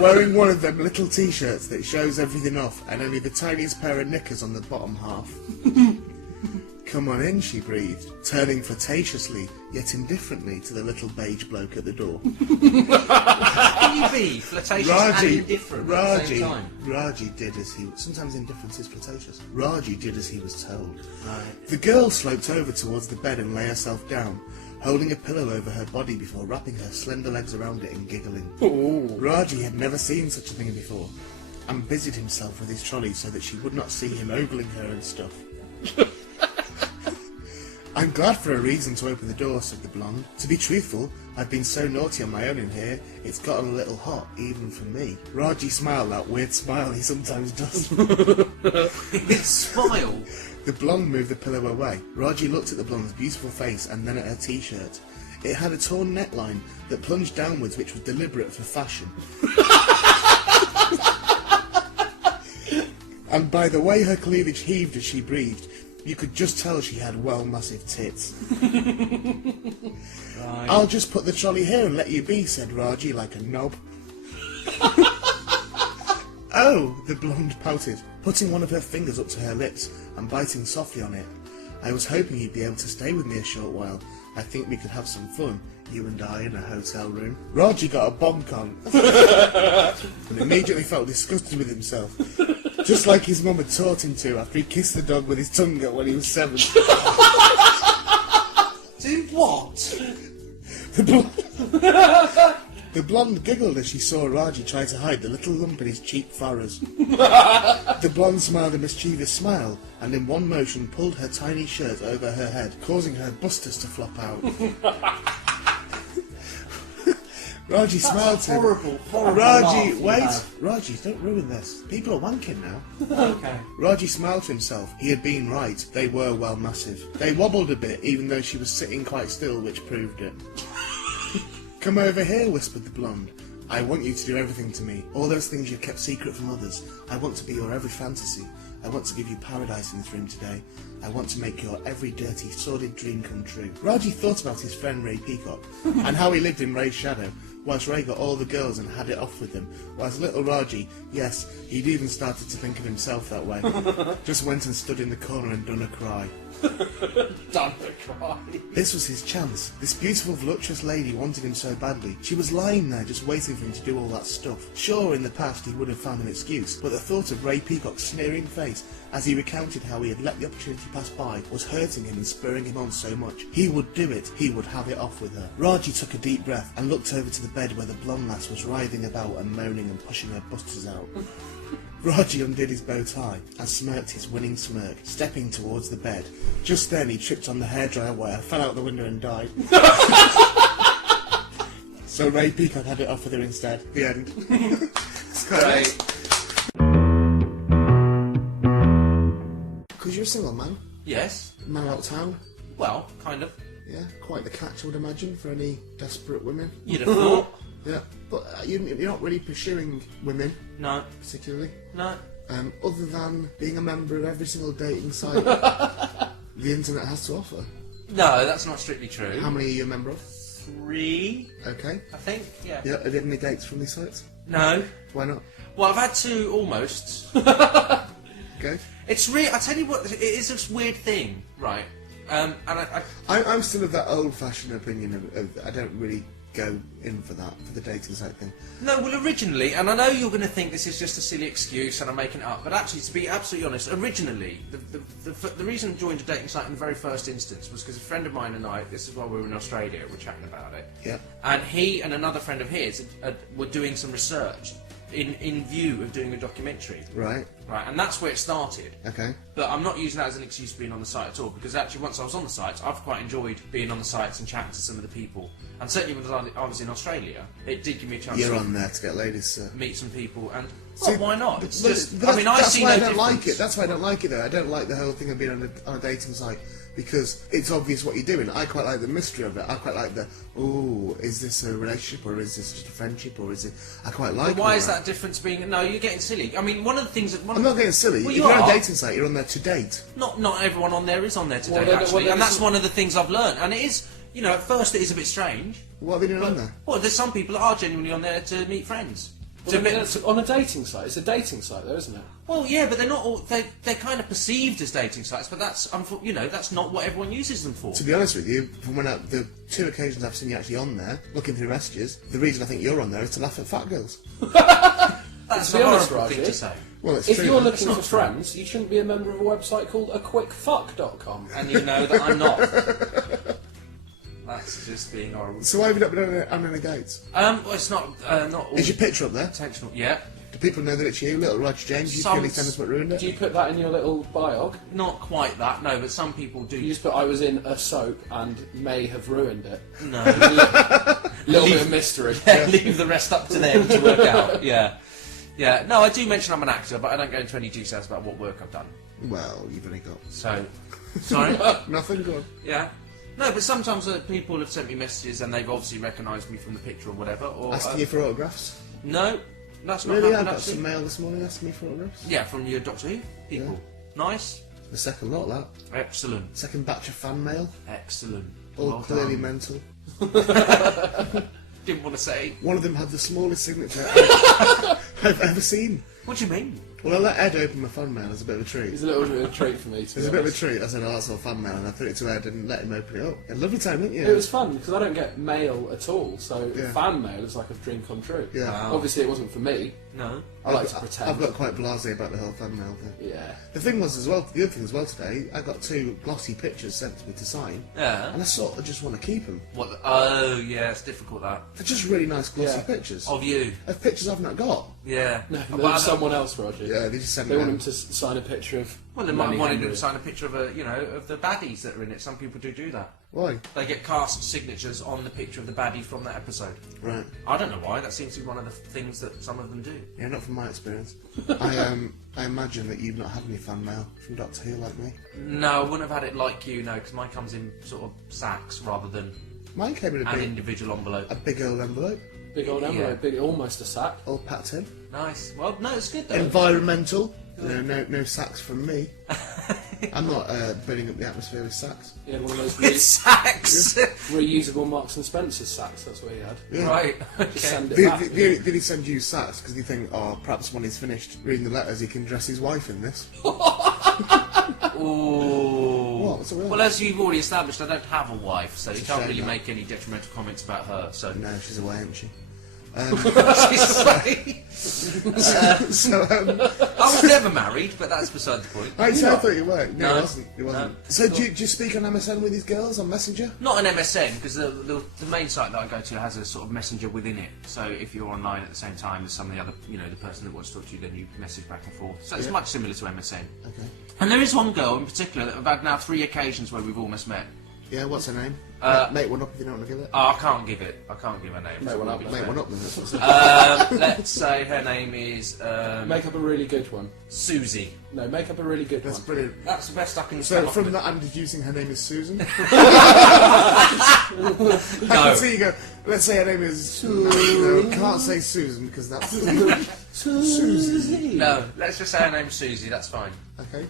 wearing one of them little t-shirts that shows everything off and only the tiniest pair of knickers on the bottom half. "Come on in," she breathed, turning flirtatiously, yet indifferently, to the little beige bloke at the door. Can you be flirtatious and indifferent at the same time? Raji did as he... Sometimes indifference is flirtatious. Raji did as he was told. Right. The girl sloped over towards the bed and lay herself down, holding a pillow over her body before wrapping her slender legs around it and giggling. Raji had never seen such a thing before, and busied himself with his trolley so that she would not see him ogling her and stuff. "I'm glad for a reason to open the door," said the blonde. "To be truthful, I've been so naughty on my own in here, it's gotten a little hot, even for me." Raji smiled that weird smile he sometimes does. His smile? The blonde moved the pillow away. Raji looked at the blonde's beautiful face and then at her t-shirt. It had a torn neckline that plunged downwards, which was deliberate for fashion. And by the way her cleavage heaved as she breathed, you could just tell she had massive tits. Right. "I'll just put the trolley here and let you be," said Raji like a knob. "Oh," the blonde pouted, putting one of her fingers up to her lips and biting softly on it. "I was hoping you'd be able to stay with me a short while. I think we could have some fun, you and I, in a hotel room." Raji got a bomb con and immediately felt disgusted with himself, just like his mum had taught him to after he kissed the dog with his tongue out when he was 7. Do what? The blonde giggled as she saw Raji try to hide the little lump in his cheek furrows. The blonde smiled a mischievous smile, and in one motion pulled her tiny shirt over her head, causing her busters to flop out. Raji smiled to him. Horrible, horrible Raji, laugh wait! you have. Raji, don't ruin this. People are wanking now. Okay. Raji smiled to himself. He had been right. They were well massive. They wobbled a bit, even though she was sitting quite still, which proved it. Come over here, whispered the blonde. I want you to do everything to me. All those things you've kept secret from others. I want to be your every fantasy. I want to give you paradise in this room today. I want to make your every dirty, sordid dream come true. Raji thought about his friend Ray Peacock, and how he lived in Ray's shadow, whilst Ray got all the girls and had it off with them, whilst little Raji, yes, he'd even started to think of himself that way, just went and stood in the corner and done a cry. Done a cry. This was his chance. This beautiful, voluptuous lady wanted him so badly. She was lying there just waiting for him to do all that stuff. Sure, in the past he would have found an excuse, but the thought of Ray Peacock's sneering face as he recounted how he had let the opportunity pass by was hurting him and spurring him on so much. He would do it. He would have it off with her. Raji took a deep breath and looked over to the bed where the blonde lass was writhing about and moaning and pushing her busters out. Raji undid his bow tie and smirked his winning smirk, stepping towards the bed. Just then he tripped on the hairdryer wire, fell out the window and died. So Ray Peacock had it off with her instead. The end. It's Great. Because you're a single man. Yes. Man out town. Well, kind of. Yeah, quite the catch I would imagine for any desperate women. You'd have thought. Yeah, but you're not really pursuing women, No. particularly. No. Other than being a member of every single dating site the internet has to offer. No, that's not strictly true. How many are you a member of? 3, Okay. I think. Yeah. Yeah, have you had any dates from these sites? No. Why not? Well, I've had 2 almost. Okay. It's really. I tell you what, it is this weird thing, right? And I'm still of that old-fashioned opinion of I don't really go in for that, for the dating site thing. No, well, originally, and I know you're going to think this is just a silly excuse and I'm making it up, but actually, to be absolutely honest, originally, the reason I joined a dating site in the very first instance was because a friend of mine and I, this is while we were in Australia, we were chatting about it, Yeah. and he and another friend of his were doing some research in view of doing a documentary. Right. Right, and that's where it started. Okay. But I'm not using that as an excuse for being on the site at all, because actually once I was on the sites, I've quite enjoyed being on the sites and chatting to some of the people. And certainly when I was in Australia, it did give me a chance You're to on there to get ladies, sir. meet some people, and See, well, why not? It's But just, that's, I mean, I that's see why no I don't like difference. it. That's why I don't like it, though. I don't like the whole thing of being on a dating site because it's obvious what you're doing. I quite like the mystery of it. I quite like the, oh, is this a relationship or is this just a friendship or is it? I quite like. But why all is that different to being? No, you're getting silly. I mean, one of the things that I'm not getting silly. Well, if you you're on a are. dating site, you're on there to date. Not everyone on there is on there today, Well, then- actually, well, then and that's it's- one of the things I've learned. And it is, you know, at first it is a bit strange. What are they doing on there? Well, there's some people that are genuinely on there to meet friends. Well, it's on a dating site. It's a dating site, though, isn't it? Well, yeah, but they're not all. They're kind of perceived as dating sites, but that's you know that's not what everyone uses them for. To be honest with you, from when the 2 occasions I've seen you actually on there, looking through messages, the reason I think you're on there is to laugh at fat girls. That's To be a honest, horrible thing Raji, to say. Well, it's If true. you're though. looking for friends, you shouldn't be a member of a website called aquickfuck.com. And you know that I'm not. That's just being horrible. So why have you not been on any dates? Well, it's not all Is your picture up there? intentional. Yeah, Do people know that it's you, little Raji James? You Some- purely tell us what ruined it? Do you put that in your little biog? not quite that. No, but some people do. You just put I was in a soap and may have ruined it. No, Little bit of mystery. leave the rest up to them to work out. Yeah, yeah. No, I do mention I'm an actor, but I don't go into any details about what work I've done. Well, you've only got So, sorry. nothing good. Yeah. No, but sometimes people have sent me messages and they've obviously recognised me from the picture or whatever. Or Asking you for autographs? no, that's not Really? I happened got actually. some mail this morning asking me for autographs. Yeah, from your Doctor Who people. Nice. The second lot, that. Excellent. Second batch of fan mail. Excellent. All Well clearly done. mental. Didn't want to say. One of them had the smallest signature I've ever seen. What do you mean? Well, I let Ed open my fan mail as a bit of a treat. It's a little bit of a treat for me, to It was be a bit of a honest. treat. I said, oh, that's all fan mail, and I threw it to Ed and let him open it up. A lovely time, didn't you? It was fun, because I don't get mail at all, so Yeah. fan mail is like a dream come true. Yeah. Wow. Obviously it wasn't for me. No. I like to pretend. I've got quite blasé about the whole fan mail thing. Yeah. The thing was as well, the other thing as well today, I got 2 glossy pictures sent to me to sign, Yeah. and I sort of just want to keep them. What? Oh, yeah. It's difficult that. They're just really nice glossy Yeah. pictures. Of you. Of pictures I've not got. Yeah. No, But someone someone else, Raji. Yeah, they just send They it want in. him to sign a picture of. Well, they might Lenny want him Henry. to sign a picture of of the baddies that are in it. Some people do that. Why? They get cast signatures on the picture of the baddie from that episode. Right. I don't know why. That seems to be one of the things that some of them do. Yeah, not from my experience. I imagine that you've not had any fan mail from Doctor Who like me. No, I wouldn't have had it like you, no, because mine comes in sort of sacks rather than Mine came in an individual a envelope. big old envelope, Big old envelope, big, almost a sack. all packed in. Nice. Well, no, it's good though. Environmental. No sacks from me. I'm not burning up the atmosphere with sacks. Yeah, one of those With sacks. reusable Marks and Spencer's sacks. That's what he had. Yeah. Right. Just Okay. send it Did, back. did he send you sacks because you think, oh, perhaps when he's finished reading the letters, he can dress his wife in this? Ooh. What? What's the matter? Well, as you've already established, I don't have a wife, so you It's a can't shame, really that. make any detrimental comments about her. So No, she's away, isn't she? she's like, So, I was never married, but that's beside the point. I thought you were. No, No. he wasn't. He wasn't. No. So, do you speak on MSN with these girls on Messenger? Not an MSN, because the main site that I go to has a sort of messenger within it. So if you're online at the same time as some of the other, the person that wants to talk to you, then you message back and forth. So it's Yeah. much similar to MSN. Okay. And there is one girl in particular that I've had now 3 occasions where we've almost met. Yeah, what's her name? Uh, Make one up if you don't want to give it. Oh, I can't give it. I can't give her name. Make one up, Be Make fair. one up then. That's what I said. Let's say her name is Make up a really good one. Susie. No, make up a really good That's one. brilliant. That's the best I can So come up from with. that, I'm deducing her name is Susan. I No. can see you go. Let's say her name is. No, can't say Susan because that's Susie. No, let's just say her name's Susie. That's fine. Okay.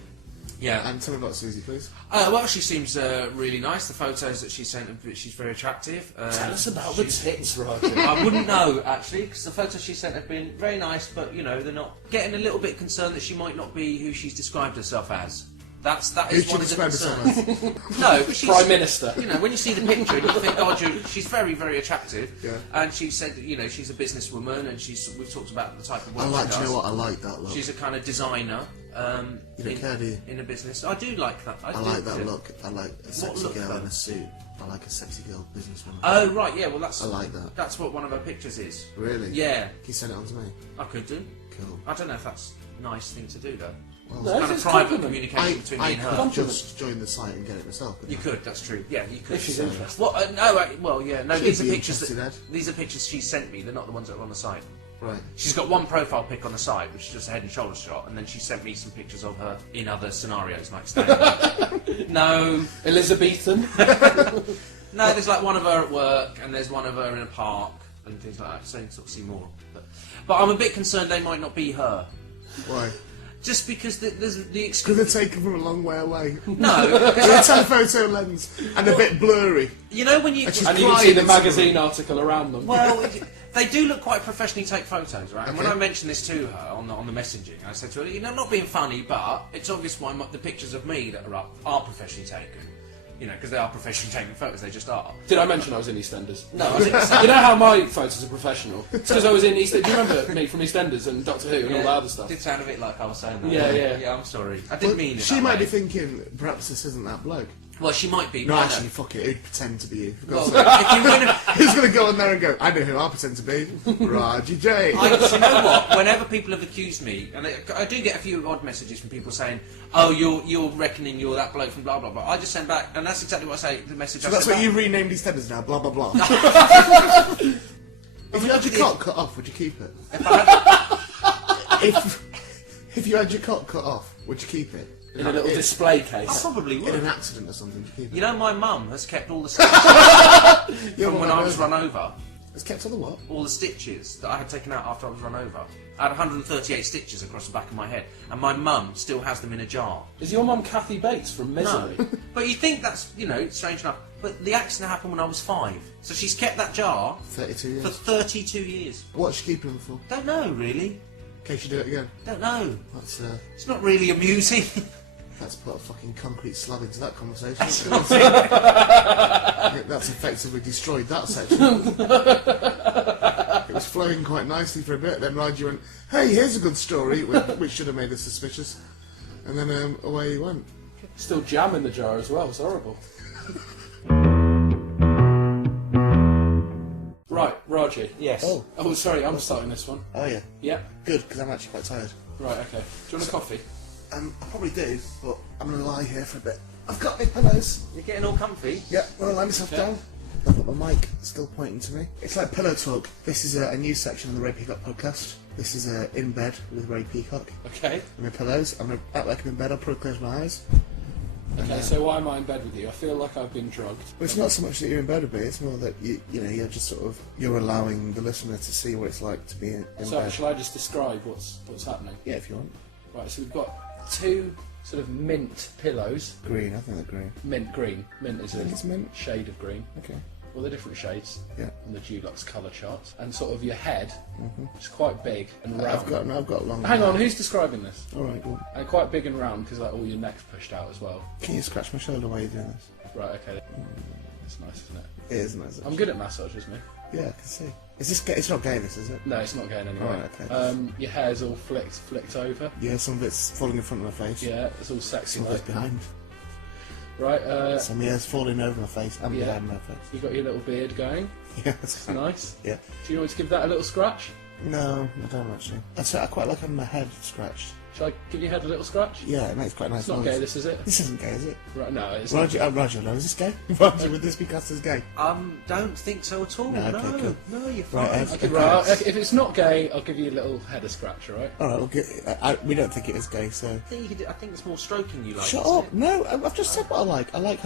Yeah. And tell me about Susie, please. Well, she seems really nice. The photos that she sent, she's very attractive. Tell us about the tits, Roger. I wouldn't know actually, because the photos she sent have been very nice, but they're not. Getting a little bit concerned that she might not be who she's described herself as. That Who is should one of the describe concerns. herself No, but she's Prime Minister. When you see the picture and you think, God, she's very, very attractive. Yeah. And she said, she's a businesswoman, and we've talked about the type of work I like. she Do you does. know what? I like that look. She's a kind of designer. You don't care, do you? In a business, I do like that. I do, like that yeah. look. I like a sexy look, girl though? in a suit. I like a sexy girl businesswoman. Oh right, yeah. Well, that's I like that. That's what one of her pictures is. Really? Yeah, Can you send it on to me? I could do. Cool. I don't know if that's a nice thing to do though. Well, No, Kind of it's private compliment. communication between me I and her. could Compliment. just join the site and get it myself. couldn't You I? could. That's true. Yeah, you could. If she's So- interested. Well, no. Well, yeah. No, She'd these are be pictures. interested, Ed. These are pictures she sent me. They're not the ones that are on the site. Right. She's got one profile pic on the side, which is just a head and shoulders shot, and then she sent me some pictures of her in other scenarios, like standing. No, Elizabethan. no. There's like one of her at work, and there's one of her in a park, and things like that. So you can sort of see more. But I'm a bit concerned they might not be her, Why? just because there's the Because they're taken from a long way away. No, With a telephoto lens and a bit blurry. when you. And she's And you can see the crying. magazine article around them. Well, they do look quite professionally take photos, right? And when Okay. I mentioned this to her on the messaging, I said to her, I'm not being funny, but it's obvious why the pictures of me that are up are professionally taken. Because they are professionally taken photos, they just are. Did I mention I was in EastEnders? No, I think You know how my photos are professional? It's because I was in EastEnders. Do you remember me from EastEnders and Doctor Who and all that other stuff? It did sound a bit like I was saying that. Yeah, yeah. Yeah, I'm sorry. I didn't mean it. She that might way. be thinking, perhaps this isn't that bloke. Well, she might be. No, but I actually, don't. fuck it. Who'd pretend to be you? For Well, God's sake. if you're gonna, Who's going to go on there and go, I know who I pretend to be? Raji J. you know what? Whenever people have accused me, and I do get a few odd messages from people saying, "Oh, you're reckoning you're that bloke from blah blah blah." I just send back, and that's exactly what I say. The message. So I that's send what back. you renamed EastEnders now, blah blah blah. If you had your cock cut off, would you keep it? If you had your cock cut off, would you keep it? In a little display I case. probably In would. an accident or something, would you keep it? You know, my mum has kept all the stitches Your from when mum I was has- run over. It's kept on the what? All the stitches that I had taken out after I was run over. I had 138 stitches across the back of my head, and my mum still has them in a jar. Is your mum Kathy Bates from No, Misery? but you think that's strange enough. But the accident happened when I was 5, so she's kept that jar 32 for years. 32 years. What's she keeping them for? Don't know really. In case you do it again. Don't know. That's It's not really amusing. Let's put a fucking concrete slab into that conversation. I think that's effectively destroyed that section. It was flowing quite nicely for a bit, then Raji went, hey, here's a good story, which should have made us suspicious. And then away he went. Still jam in the jar as well. It's horrible. Right, Raji. Yes. Oh, sorry, I'm starting this one. Oh yeah. Yeah. Good, because I'm actually quite tired. Right, okay. Do you want a coffee? I probably do, but I'm going to lie here for a bit. I've got my pillows. You're getting all comfy. Yeah, I'm going to lie myself Okay. down. I've got my mic still pointing to me. It's like pillow talk. This is a new section of the Ray Peacock podcast. This is In Bed with Ray Peacock. Okay. And my pillows. I'm going to act like I'm in bed. I'll probably close my eyes. Okay, so why am I in bed with you? I feel like I've been drugged. But it's not so much that you're in bed with me, it's more that you're just sort of, you're allowing the listener to see what it's like to be in So, bed. shall I just describe what's happening? Yeah, if you want. Right, so we've got two sort of mint pillows. Green, I think they're green. Mint green. Mint is I think it's a mint. shade of green. Okay. Well, they're different shades Yeah. on the Dulux colour chart. And sort of your head is quite big and round. I've got long Hang hair. on, who's describing this? Alright, well, And quite big and round because like all your neck's pushed out as well. can you scratch my shoulder while you're doing this? Right, okay. That's nice, isn't it? It is nice. I'm good at massages, me. Yeah, I can see. Is this gay? It's not gay, this, is it? No, it's not going anywhere. Right, okay. Your hair's all flicked over. Yeah, some of it's falling in front of my face. Yeah, it's all sexy Some of it's like. behind. Right, Some hair's falling over my face and Yeah. behind my face. you got your little beard going. Yeah, that's It's fine. nice. Yeah. Do you want me to give that a little scratch? No, I don't actually. I quite like having my head scratched. Shall I give your head a little scratch? Yeah, it makes quite a nice It's not noise. gay, this is it? This isn't gay, is it? Right, no, it's Roger, Roger, no, is this gay? Roger, would this be classed as gay? Don't think so at all. No, okay, cool. No, you're fine. Right, Okay, right, if it's not gay, I'll give you a little header scratch, alright? Alright, we don't think it is gay, so... I think it's more stroking you like. Shut isn't up! it? No, I've just said what I like. I like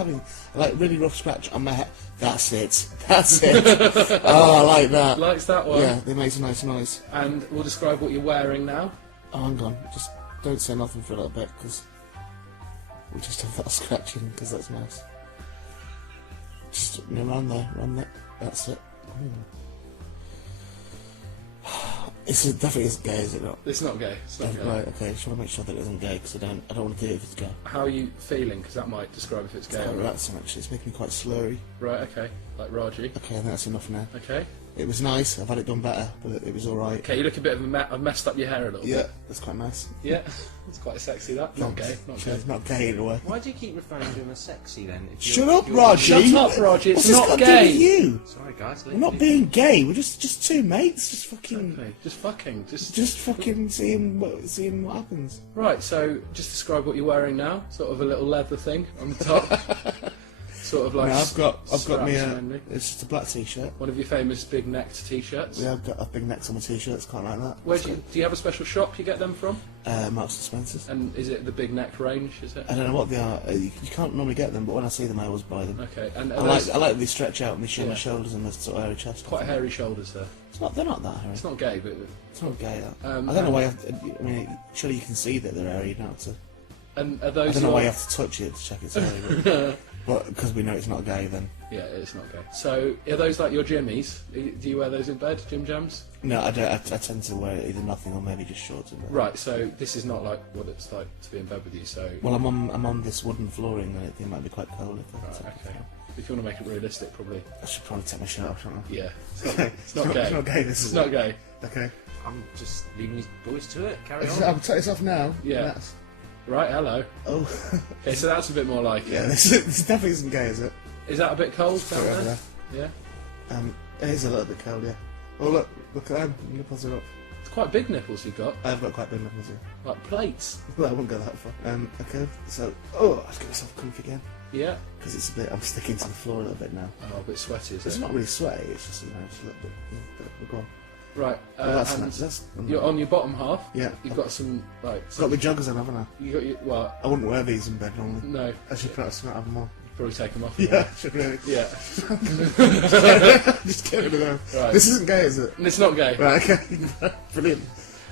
really rough scratch on my head. That's it. That's it. Oh, I like that. Likes that one. Yeah, it makes a nice noise. And we'll describe what you're wearing now. Oh, hang on. Just don't say nothing for a little bit, because we just have that scratching, because that's nice. Just around there. That's it. It definitely isn't gay, is it not? It's not gay. It's not gay. Right, okay. Just want to make sure that it isn't gay, because I don't want to do it if it's gay. How are you feeling? Because that might describe if it's It's gay quite or not. relaxing, actually. It's making me quite slurry. Right, okay. Like Raji. Okay, I think that's enough now. Okay. It was nice. I've had it done better, but it was alright. Okay, you look a bit of I've messed up your hair a little Yeah, bit. that's quite nice. Yeah. It's quite sexy, that. Not gay. Not gay. It's not gay in a way. Why do you keep referring to him as sexy then? If Shut you're- up, you're- Raji! Shut up, Raji, it's What's this not got to do gay. with you? Sorry, guys. We're not being gay. We're just two mates. Just fucking, Okay, just fucking. just fucking seeing what happens. Right, so just describe what you're wearing now. Sort of a little leather thing on the top. Sort of like. No, I've got me straps mainly. it's just a black t-shirt. One of your famous big necked t-shirts. Yeah, I've got a big necks on my t-shirts. Quite like that. Where do you have a special shop you get them from? Marks and Spencer's. And is it the big neck range? Is it? I don't know what they are. You can't normally get them, but when I see them, I always buy them. Okay, and I are like those that they stretch out and they show Yeah. my shoulders and the sort of hairy chest. quite hairy shoulders there. They're not that hairy. It's not gay, but It's not gay. That. Um, I don't know why. I mean, surely you can see that they're hairy. You don't have to. and are I those don't know your- why you have to touch it to check it's hairy. But because we know it's not gay, then Yeah, it's not gay. So are those like your jimmies? Do you wear those in bed, Jim Jams? no, I don't. I tend to wear either nothing or maybe just shorts. In bed. Right. So this is not like what it's like to be in bed with you. So Well, I'm on this wooden flooring, and it might be quite cold. If I right, take it okay. off. If you want to make it realistic, probably. I should probably take my shirt off, shouldn't I? Yeah. Okay. It's not gay. It's not gay. This It's is not gay. Okay. I'm just leaving these boys to it. Carry I'll on. take this off now. Yeah. That's, Right. Hello. oh. Okay. So that's a bit more like. Yeah. This definitely isn't gay, is it? Is that a bit cold Put down it over there? there. Yeah. It is a little bit cold, yeah. Oh look at them. My nipples are up. It's quite big nipples you've got, I've got quite big nipples here. like plates. Well, I won't go that far. Okay. So, let's get myself comfy again Yeah. because it's a bit. I'm sticking to the floor a little bit now. Oh, a bit sweaty, is It's it? not really sweaty. It's just just a little bit. Go on. Right. Well, that's and nice. That's you're on your bottom half. yeah. You've got some like. Got my joggers on, haven't I? You got your well. I wouldn't wear these in bed normally. No. I should put a have them on. Probably take them off. Yeah, should really. Yeah. Just get rid of them. Right. This isn't gay, is it? And it's not gay. Right, okay. Brilliant.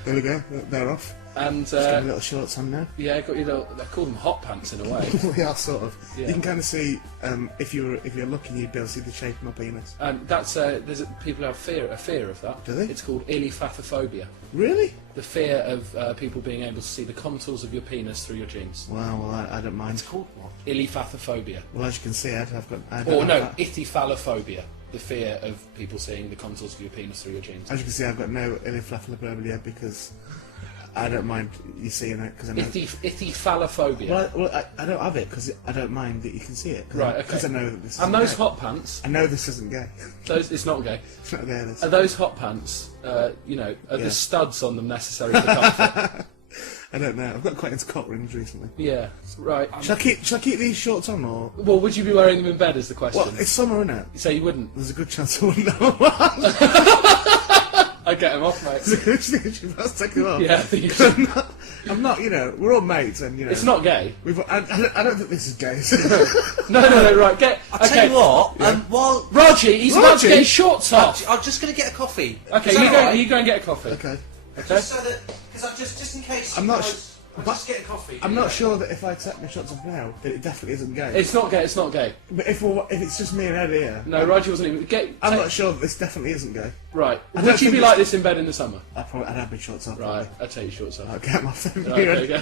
There we go. They're off. And Just got my little shorts on now. yeah, got your little. I call them hot pants in a way. We are sort of. Yeah. You can kind of see if you're looking, you'd be able to see the shape of my penis. And that's people have a fear of that. Do they? It's called illyfathophobia. Really? The fear of people being able to see the contours of your penis through your jeans. Wow. Well, I don't mind. It's called what? Illyfathophobia. Well, as you can see, I've got. Or no, ithyphalophobia. The fear of people seeing the contours of your penis through your jeans. As you can see, I've got no illyphalophobia because I don't mind you seeing it because I know. Ithifallophobia. Well, I don't have it because I don't mind that you can see it. Right, okay. Because I know that this isn't And those gay. hot pants, I know this isn't gay. it's not gay. It's not gay, this. Are those hot pants, are Yeah. the studs on them necessary for comfort? I don't know. I've got quite into cock rings recently. Yeah, right. Should I keep these shorts on or? Well, would you be wearing them in bed is the question. Well, it's summer, isn't it? So you wouldn't? There's a good chance I wouldn't know. I'd get them off, mate. There's a good chance you must take them off. Yeah, I think you should. I'm not, we're all mates and, It's not gay. I don't think this is gay. No, right, I'll tell you what, while... Raji, he's about to get his shorts off. I'm just going to get a coffee. Okay, Is that all right? you go and get a coffee. Okay. Just so that... Because just in case... I'm not I'll just get a coffee. I'm not sure that if I take my shots off now, that it definitely isn't gay. It's not gay, it's not gay. But if it's just me and Ed here... No, Raji wasn't even... I'm not sure that this definitely isn't gay. Right. I don't Would you think be like this in bed in the summer? I'd have my shorts off. Right, I'll take your shorts off. I'll get my phone. Right, there you go.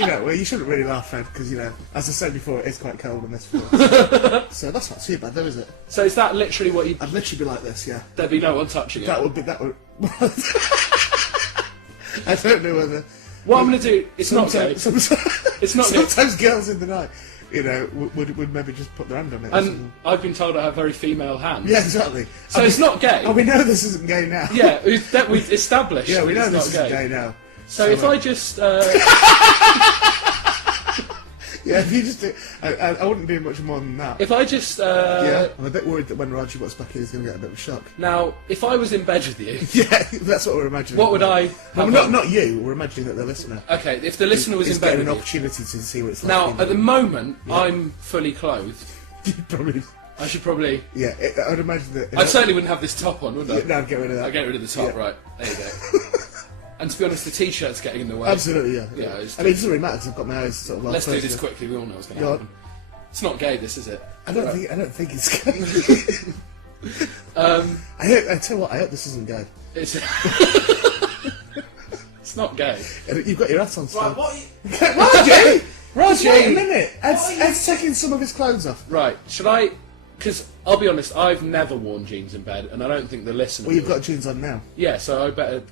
But, well, you shouldn't really laugh, Ed, because, as I said before, it is quite cold in this floor. So that's not too bad, though, is it? So is that literally what you... I'd literally be like this, yeah. There'd be no one touching it? That would... I don't know whether... What I'm going to do... It's not gay. It's not gay. Sometimes girls in the night, would maybe just put their hand on it. And I've been told I have very female hands. Yeah, exactly. So it's not gay? Oh, we know this isn't gay now. Yeah, we've established. Yeah, we know it's this not isn't gay now. So if I just... Yeah, if you just do... I wouldn't do much more than that. If I just... Yeah, I'm a bit worried that when Raji gets back here, he's going to get a bit of a shock. Now, if I was in bed with you... Yeah, that's what we're imagining. What would I... Well, not you, we're imagining that the listener... Okay, if the listener was in bed getting with an you... opportunity to see what it's like. Now, at the moment, I'm fully clothed. Probably... I should probably... Yeah, I would imagine that... I certainly wouldn't have this top on, would I? No, I'd get rid of that. I'd get rid of the top, Yeah. right. There you go. And to be honest, the t-shirt's getting in the way. Absolutely, yeah. Yeah, it doesn't really matter because I've got my eyes sort of... Let's do this quickly, we all know what's going to Go on. happen. It's not gay, this, is it? I don't think it's gay. I tell you what, I hope this isn't gay. It's... It's not gay. You've got your hat on still. Right, what are you... Raji! Raji! Wait a minute! Ed's taking some of his clothes off. Right, should I... Because, I'll be honest, I've never worn jeans in bed, and I don't think the listener Well, you've will. got jeans on now. Yeah, so I better...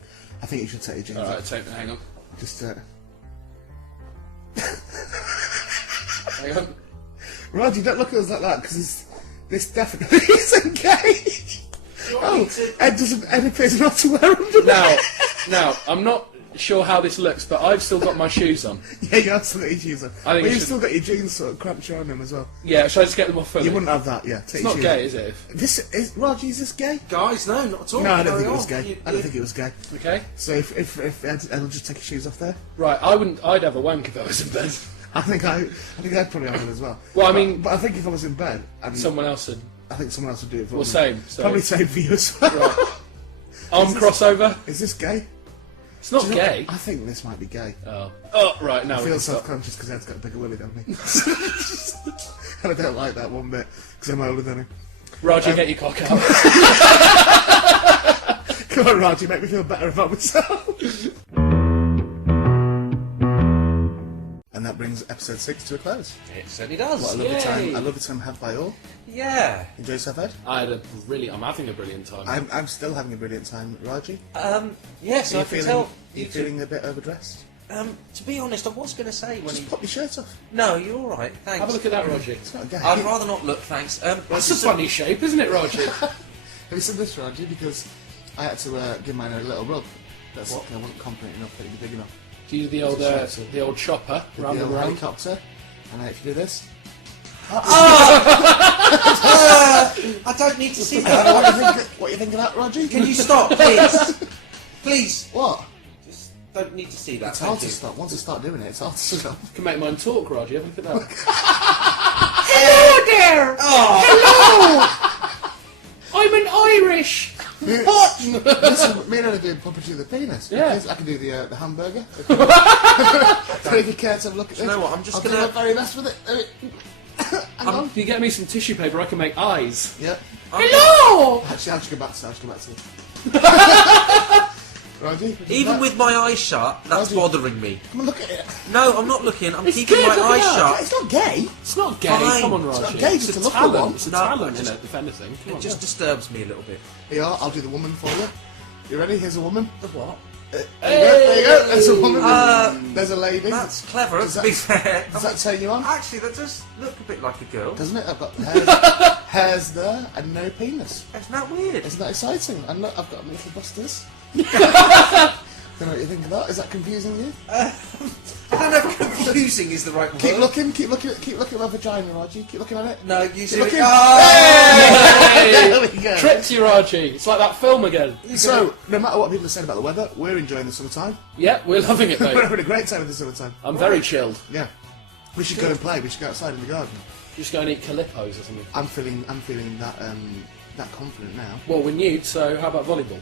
I think you should take your jeans Alright, off. hang on. Just, Hang on. Raji, don't look at us like that, because this definitely isn't gay! Ed appears not to wear underwear. Now, I'm not sure how this looks, but I've still got my shoes on. Yeah, you absolutely shoes on. I think But you you've should- still got your jeans sort of cramped on them as well. Yeah, should I just get them off fully? You wouldn't have that, yeah. Take It's your not shoes gay, off. is it? This is... Raji, is this gay? Guys, no, not at all. No, I don't Carry think it was on. gay. I don't think it was gay. Okay. So if Ed'll just take his shoes off there. Right, I'd have a wank if I was in bed. I think I'd probably have it as well. Well, I mean... But I think if I was in bed, Someone else would... I think someone else would do it for me. Well, same. So. Probably same for you as well. Right. Arm crossover. Is this gay? It's not Do you know gay. what? I think this might be gay. Oh, right, now I we feel can stop. self-conscious because Ed's got a bigger willy than me. And I don't like that one bit because I'm older than him. Raji, get your cock out. Come on, Raji, make me feel better about myself. And that brings episode 6 to a close. It certainly does. What a lovely Yay. time! I love the time had by all. Yeah. Enjoy yourself, Ed. I'm having a brilliant time. I'm still having a brilliant time, Raji. Yes, Are I you can tell. feeling a bit overdressed? To be honest, I was going to say when Just pop your shirt off. No, you're all right. Thanks. Have a look at that, Raji. It's not gay. I'd rather not look, thanks. That's a funny shape, isn't it, Raji? Have you seen this, Raji? Because I had to give mine a little rub. That's I wasn't confident enough that it'd be big enough. Do you do the old chopper With round the and old round? helicopter. And if you do this. I don't need to see that. What you think of that, Raji? Can you stop, please? Please. What? Just don't need to see that. It's hard Thank to you. stop. Once I start doing it, it's hard to stop. Can make mine talk, Raji. Have a look at that. Hello there. Oh. I'm an Irish. What? Listen, me and Ed are doing puppetry of the penis. Yeah. Because I can do the hamburger. Don't even care to have a look at this. You know what, I'm just I'll gonna- do my very best with it. Hang on. If you get me some tissue paper, I can make eyes. Yeah. Hello! Actually, I'll just go back to it. Raji? Even with my eyes shut, that's Raji. bothering me. Come on, look at it. No, I'm not looking. I'm It's keeping good, my look eyes at that. shut. It's not gay. It's not gay. Fine. Come on, It's Raji. not gay, It's just a to look at talent. one. It's a No, talent, just- if anything. Come It on, just disturbs me a little bit. Here, I'll do the woman for you. You ready? Here's a woman. The what? There you go. There's a woman. There's a lady. That's clever, Does to be fair. Does that turn you on? Actually, that does look a bit like a girl. Doesn't it? I've got hairs there and no penis. Isn't that weird? Isn't that exciting? And look, I've got little busters. Don't know what you think of that. Is that confusing you? I don't know if confusing is the right word. Keep looking at my vagina, Raji. Keep looking at it. No, you see. looking. There we go. Tricked you, Raji. It's like that film again. So, no matter what people are saying about the weather, we're enjoying the summertime. Yeah, we're loving it, We're mate. having a great time with the summertime. I'm very chilled. Yeah. We should go and play. We should go outside in the garden. Just go and eat calippos or something. I'm feeling that confident now. Well, we're nude, so how about volleyball?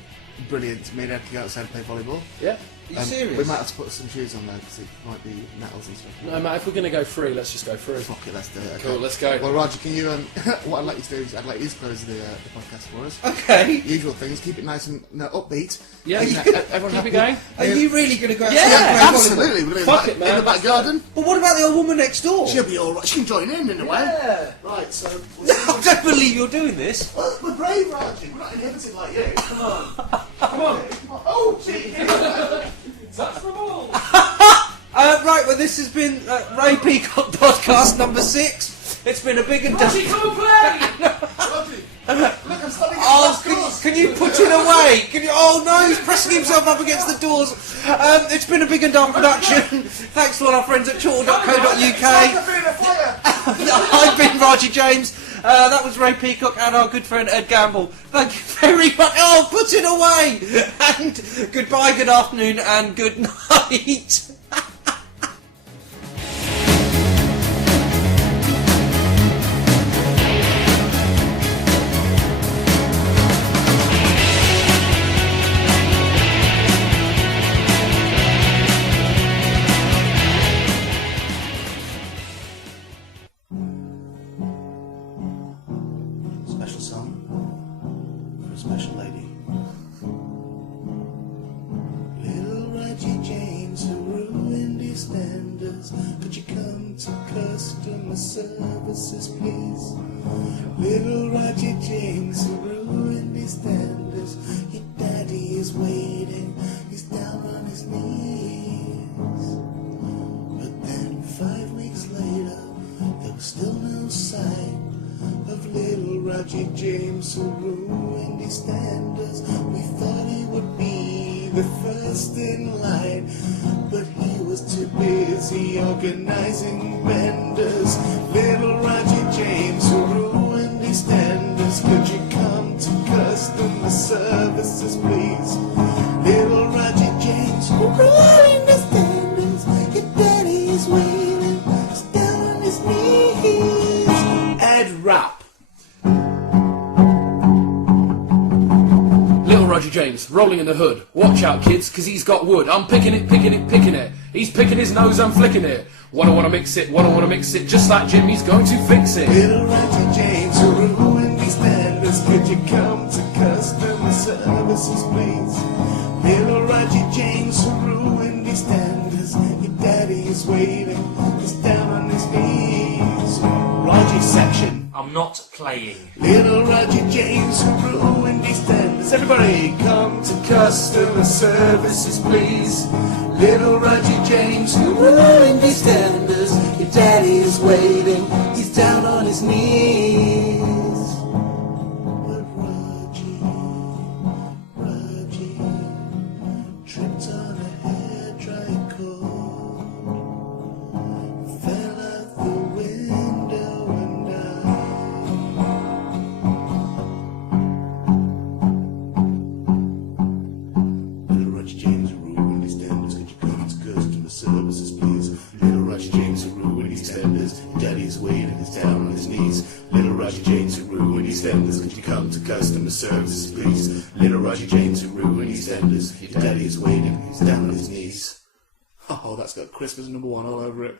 Brilliant. Me and Ed can go outside and play volleyball. Yeah. Are you serious? We might have to put some shoes on there because it might be nettles and stuff. No, mate, if we're going to go free, let's just go free. Fuck it, let's do it. Okay. Cool, let's go. Well, Roger, can you? What I'd like you to do is I'd like you to close the podcast for us. Okay. Usual things. Keep it nice and upbeat. Yeah, Everyone keep happy? it going. Are you really going to go outside Yeah, and play volleyball? Absolutely. We're going Fuck it, man. in the back garden. But what about the old woman next door? She'll be all right. She can join in a way. Yeah. Right. So. I don't believe you're doing this. Well, we're brave, Roger. We're not inhibited like you. Come on. Come on. Oh, gee. Touch the ball. Right, well, this has been Ray Peacock podcast number 6. It's been a big and Raji, come and play! Raji, look, I'm standing Oh, can you put it away? Can you? Oh no, he's pressing himself up against the doors. It's been a big and dumb production. Thanks to all our friends at chortle.co.uk. I've been Raji James. That was Ray Peacock and our good friend Ed Gamble. Thank you very much. Oh, put it away. And goodbye, good afternoon, and good night. Special song for a special lady. Little Raji James who ruined EastEnders. Could you come to customer services, please? Little Raji James who ruined EastEnders. Your daddy is waiting. He's down on his knees. But then 5 weeks later, there was still no sign of little Raji James who ruined EastEnders. We thought he would be the first in line, but he was too busy organizing vendors. Little Raji James who ruined EastEnders. Could you come to customer services, please? Little Raji James who ruined EastEnders. Your daddy is waiting, he's down on his knees. Ed Rap. Little Raji James, rolling in the hood. Watch out, kids, 'cause he's got wood. I'm picking it, picking it, picking it. He's picking his nose, I'm flicking it. What I wanna mix it, what I wanna mix it. Just like Jimmy's going to fix it. Little Raji James who ruined EastEnders. Could you come to customer services, please? Little Raji James who ruined EastEnders. Your daddy is waiting, he's down on his knees. Raji section. I'm not playing. Little Raji James who ruined EastEnders. Everybody come to customer services, please. Little Raji James who ruined EastEnders. Your daddy is waiting, he's down on his knees. But Raji tripped on a hairdryer cord, fell out the window and died. Little Raji James who ruined EastEnders. Could you come to customer services, please? Little Raji James who ruined EastEnders. Your daddy is waiting, he's down on his knees. Little Raji James who ruined EastEnders. Could you come to customer services, please? Little Raji James who ruined EastEnders. Your daddy is waiting, he's down on his knees. Oh, that's got Christmas #1 all over it.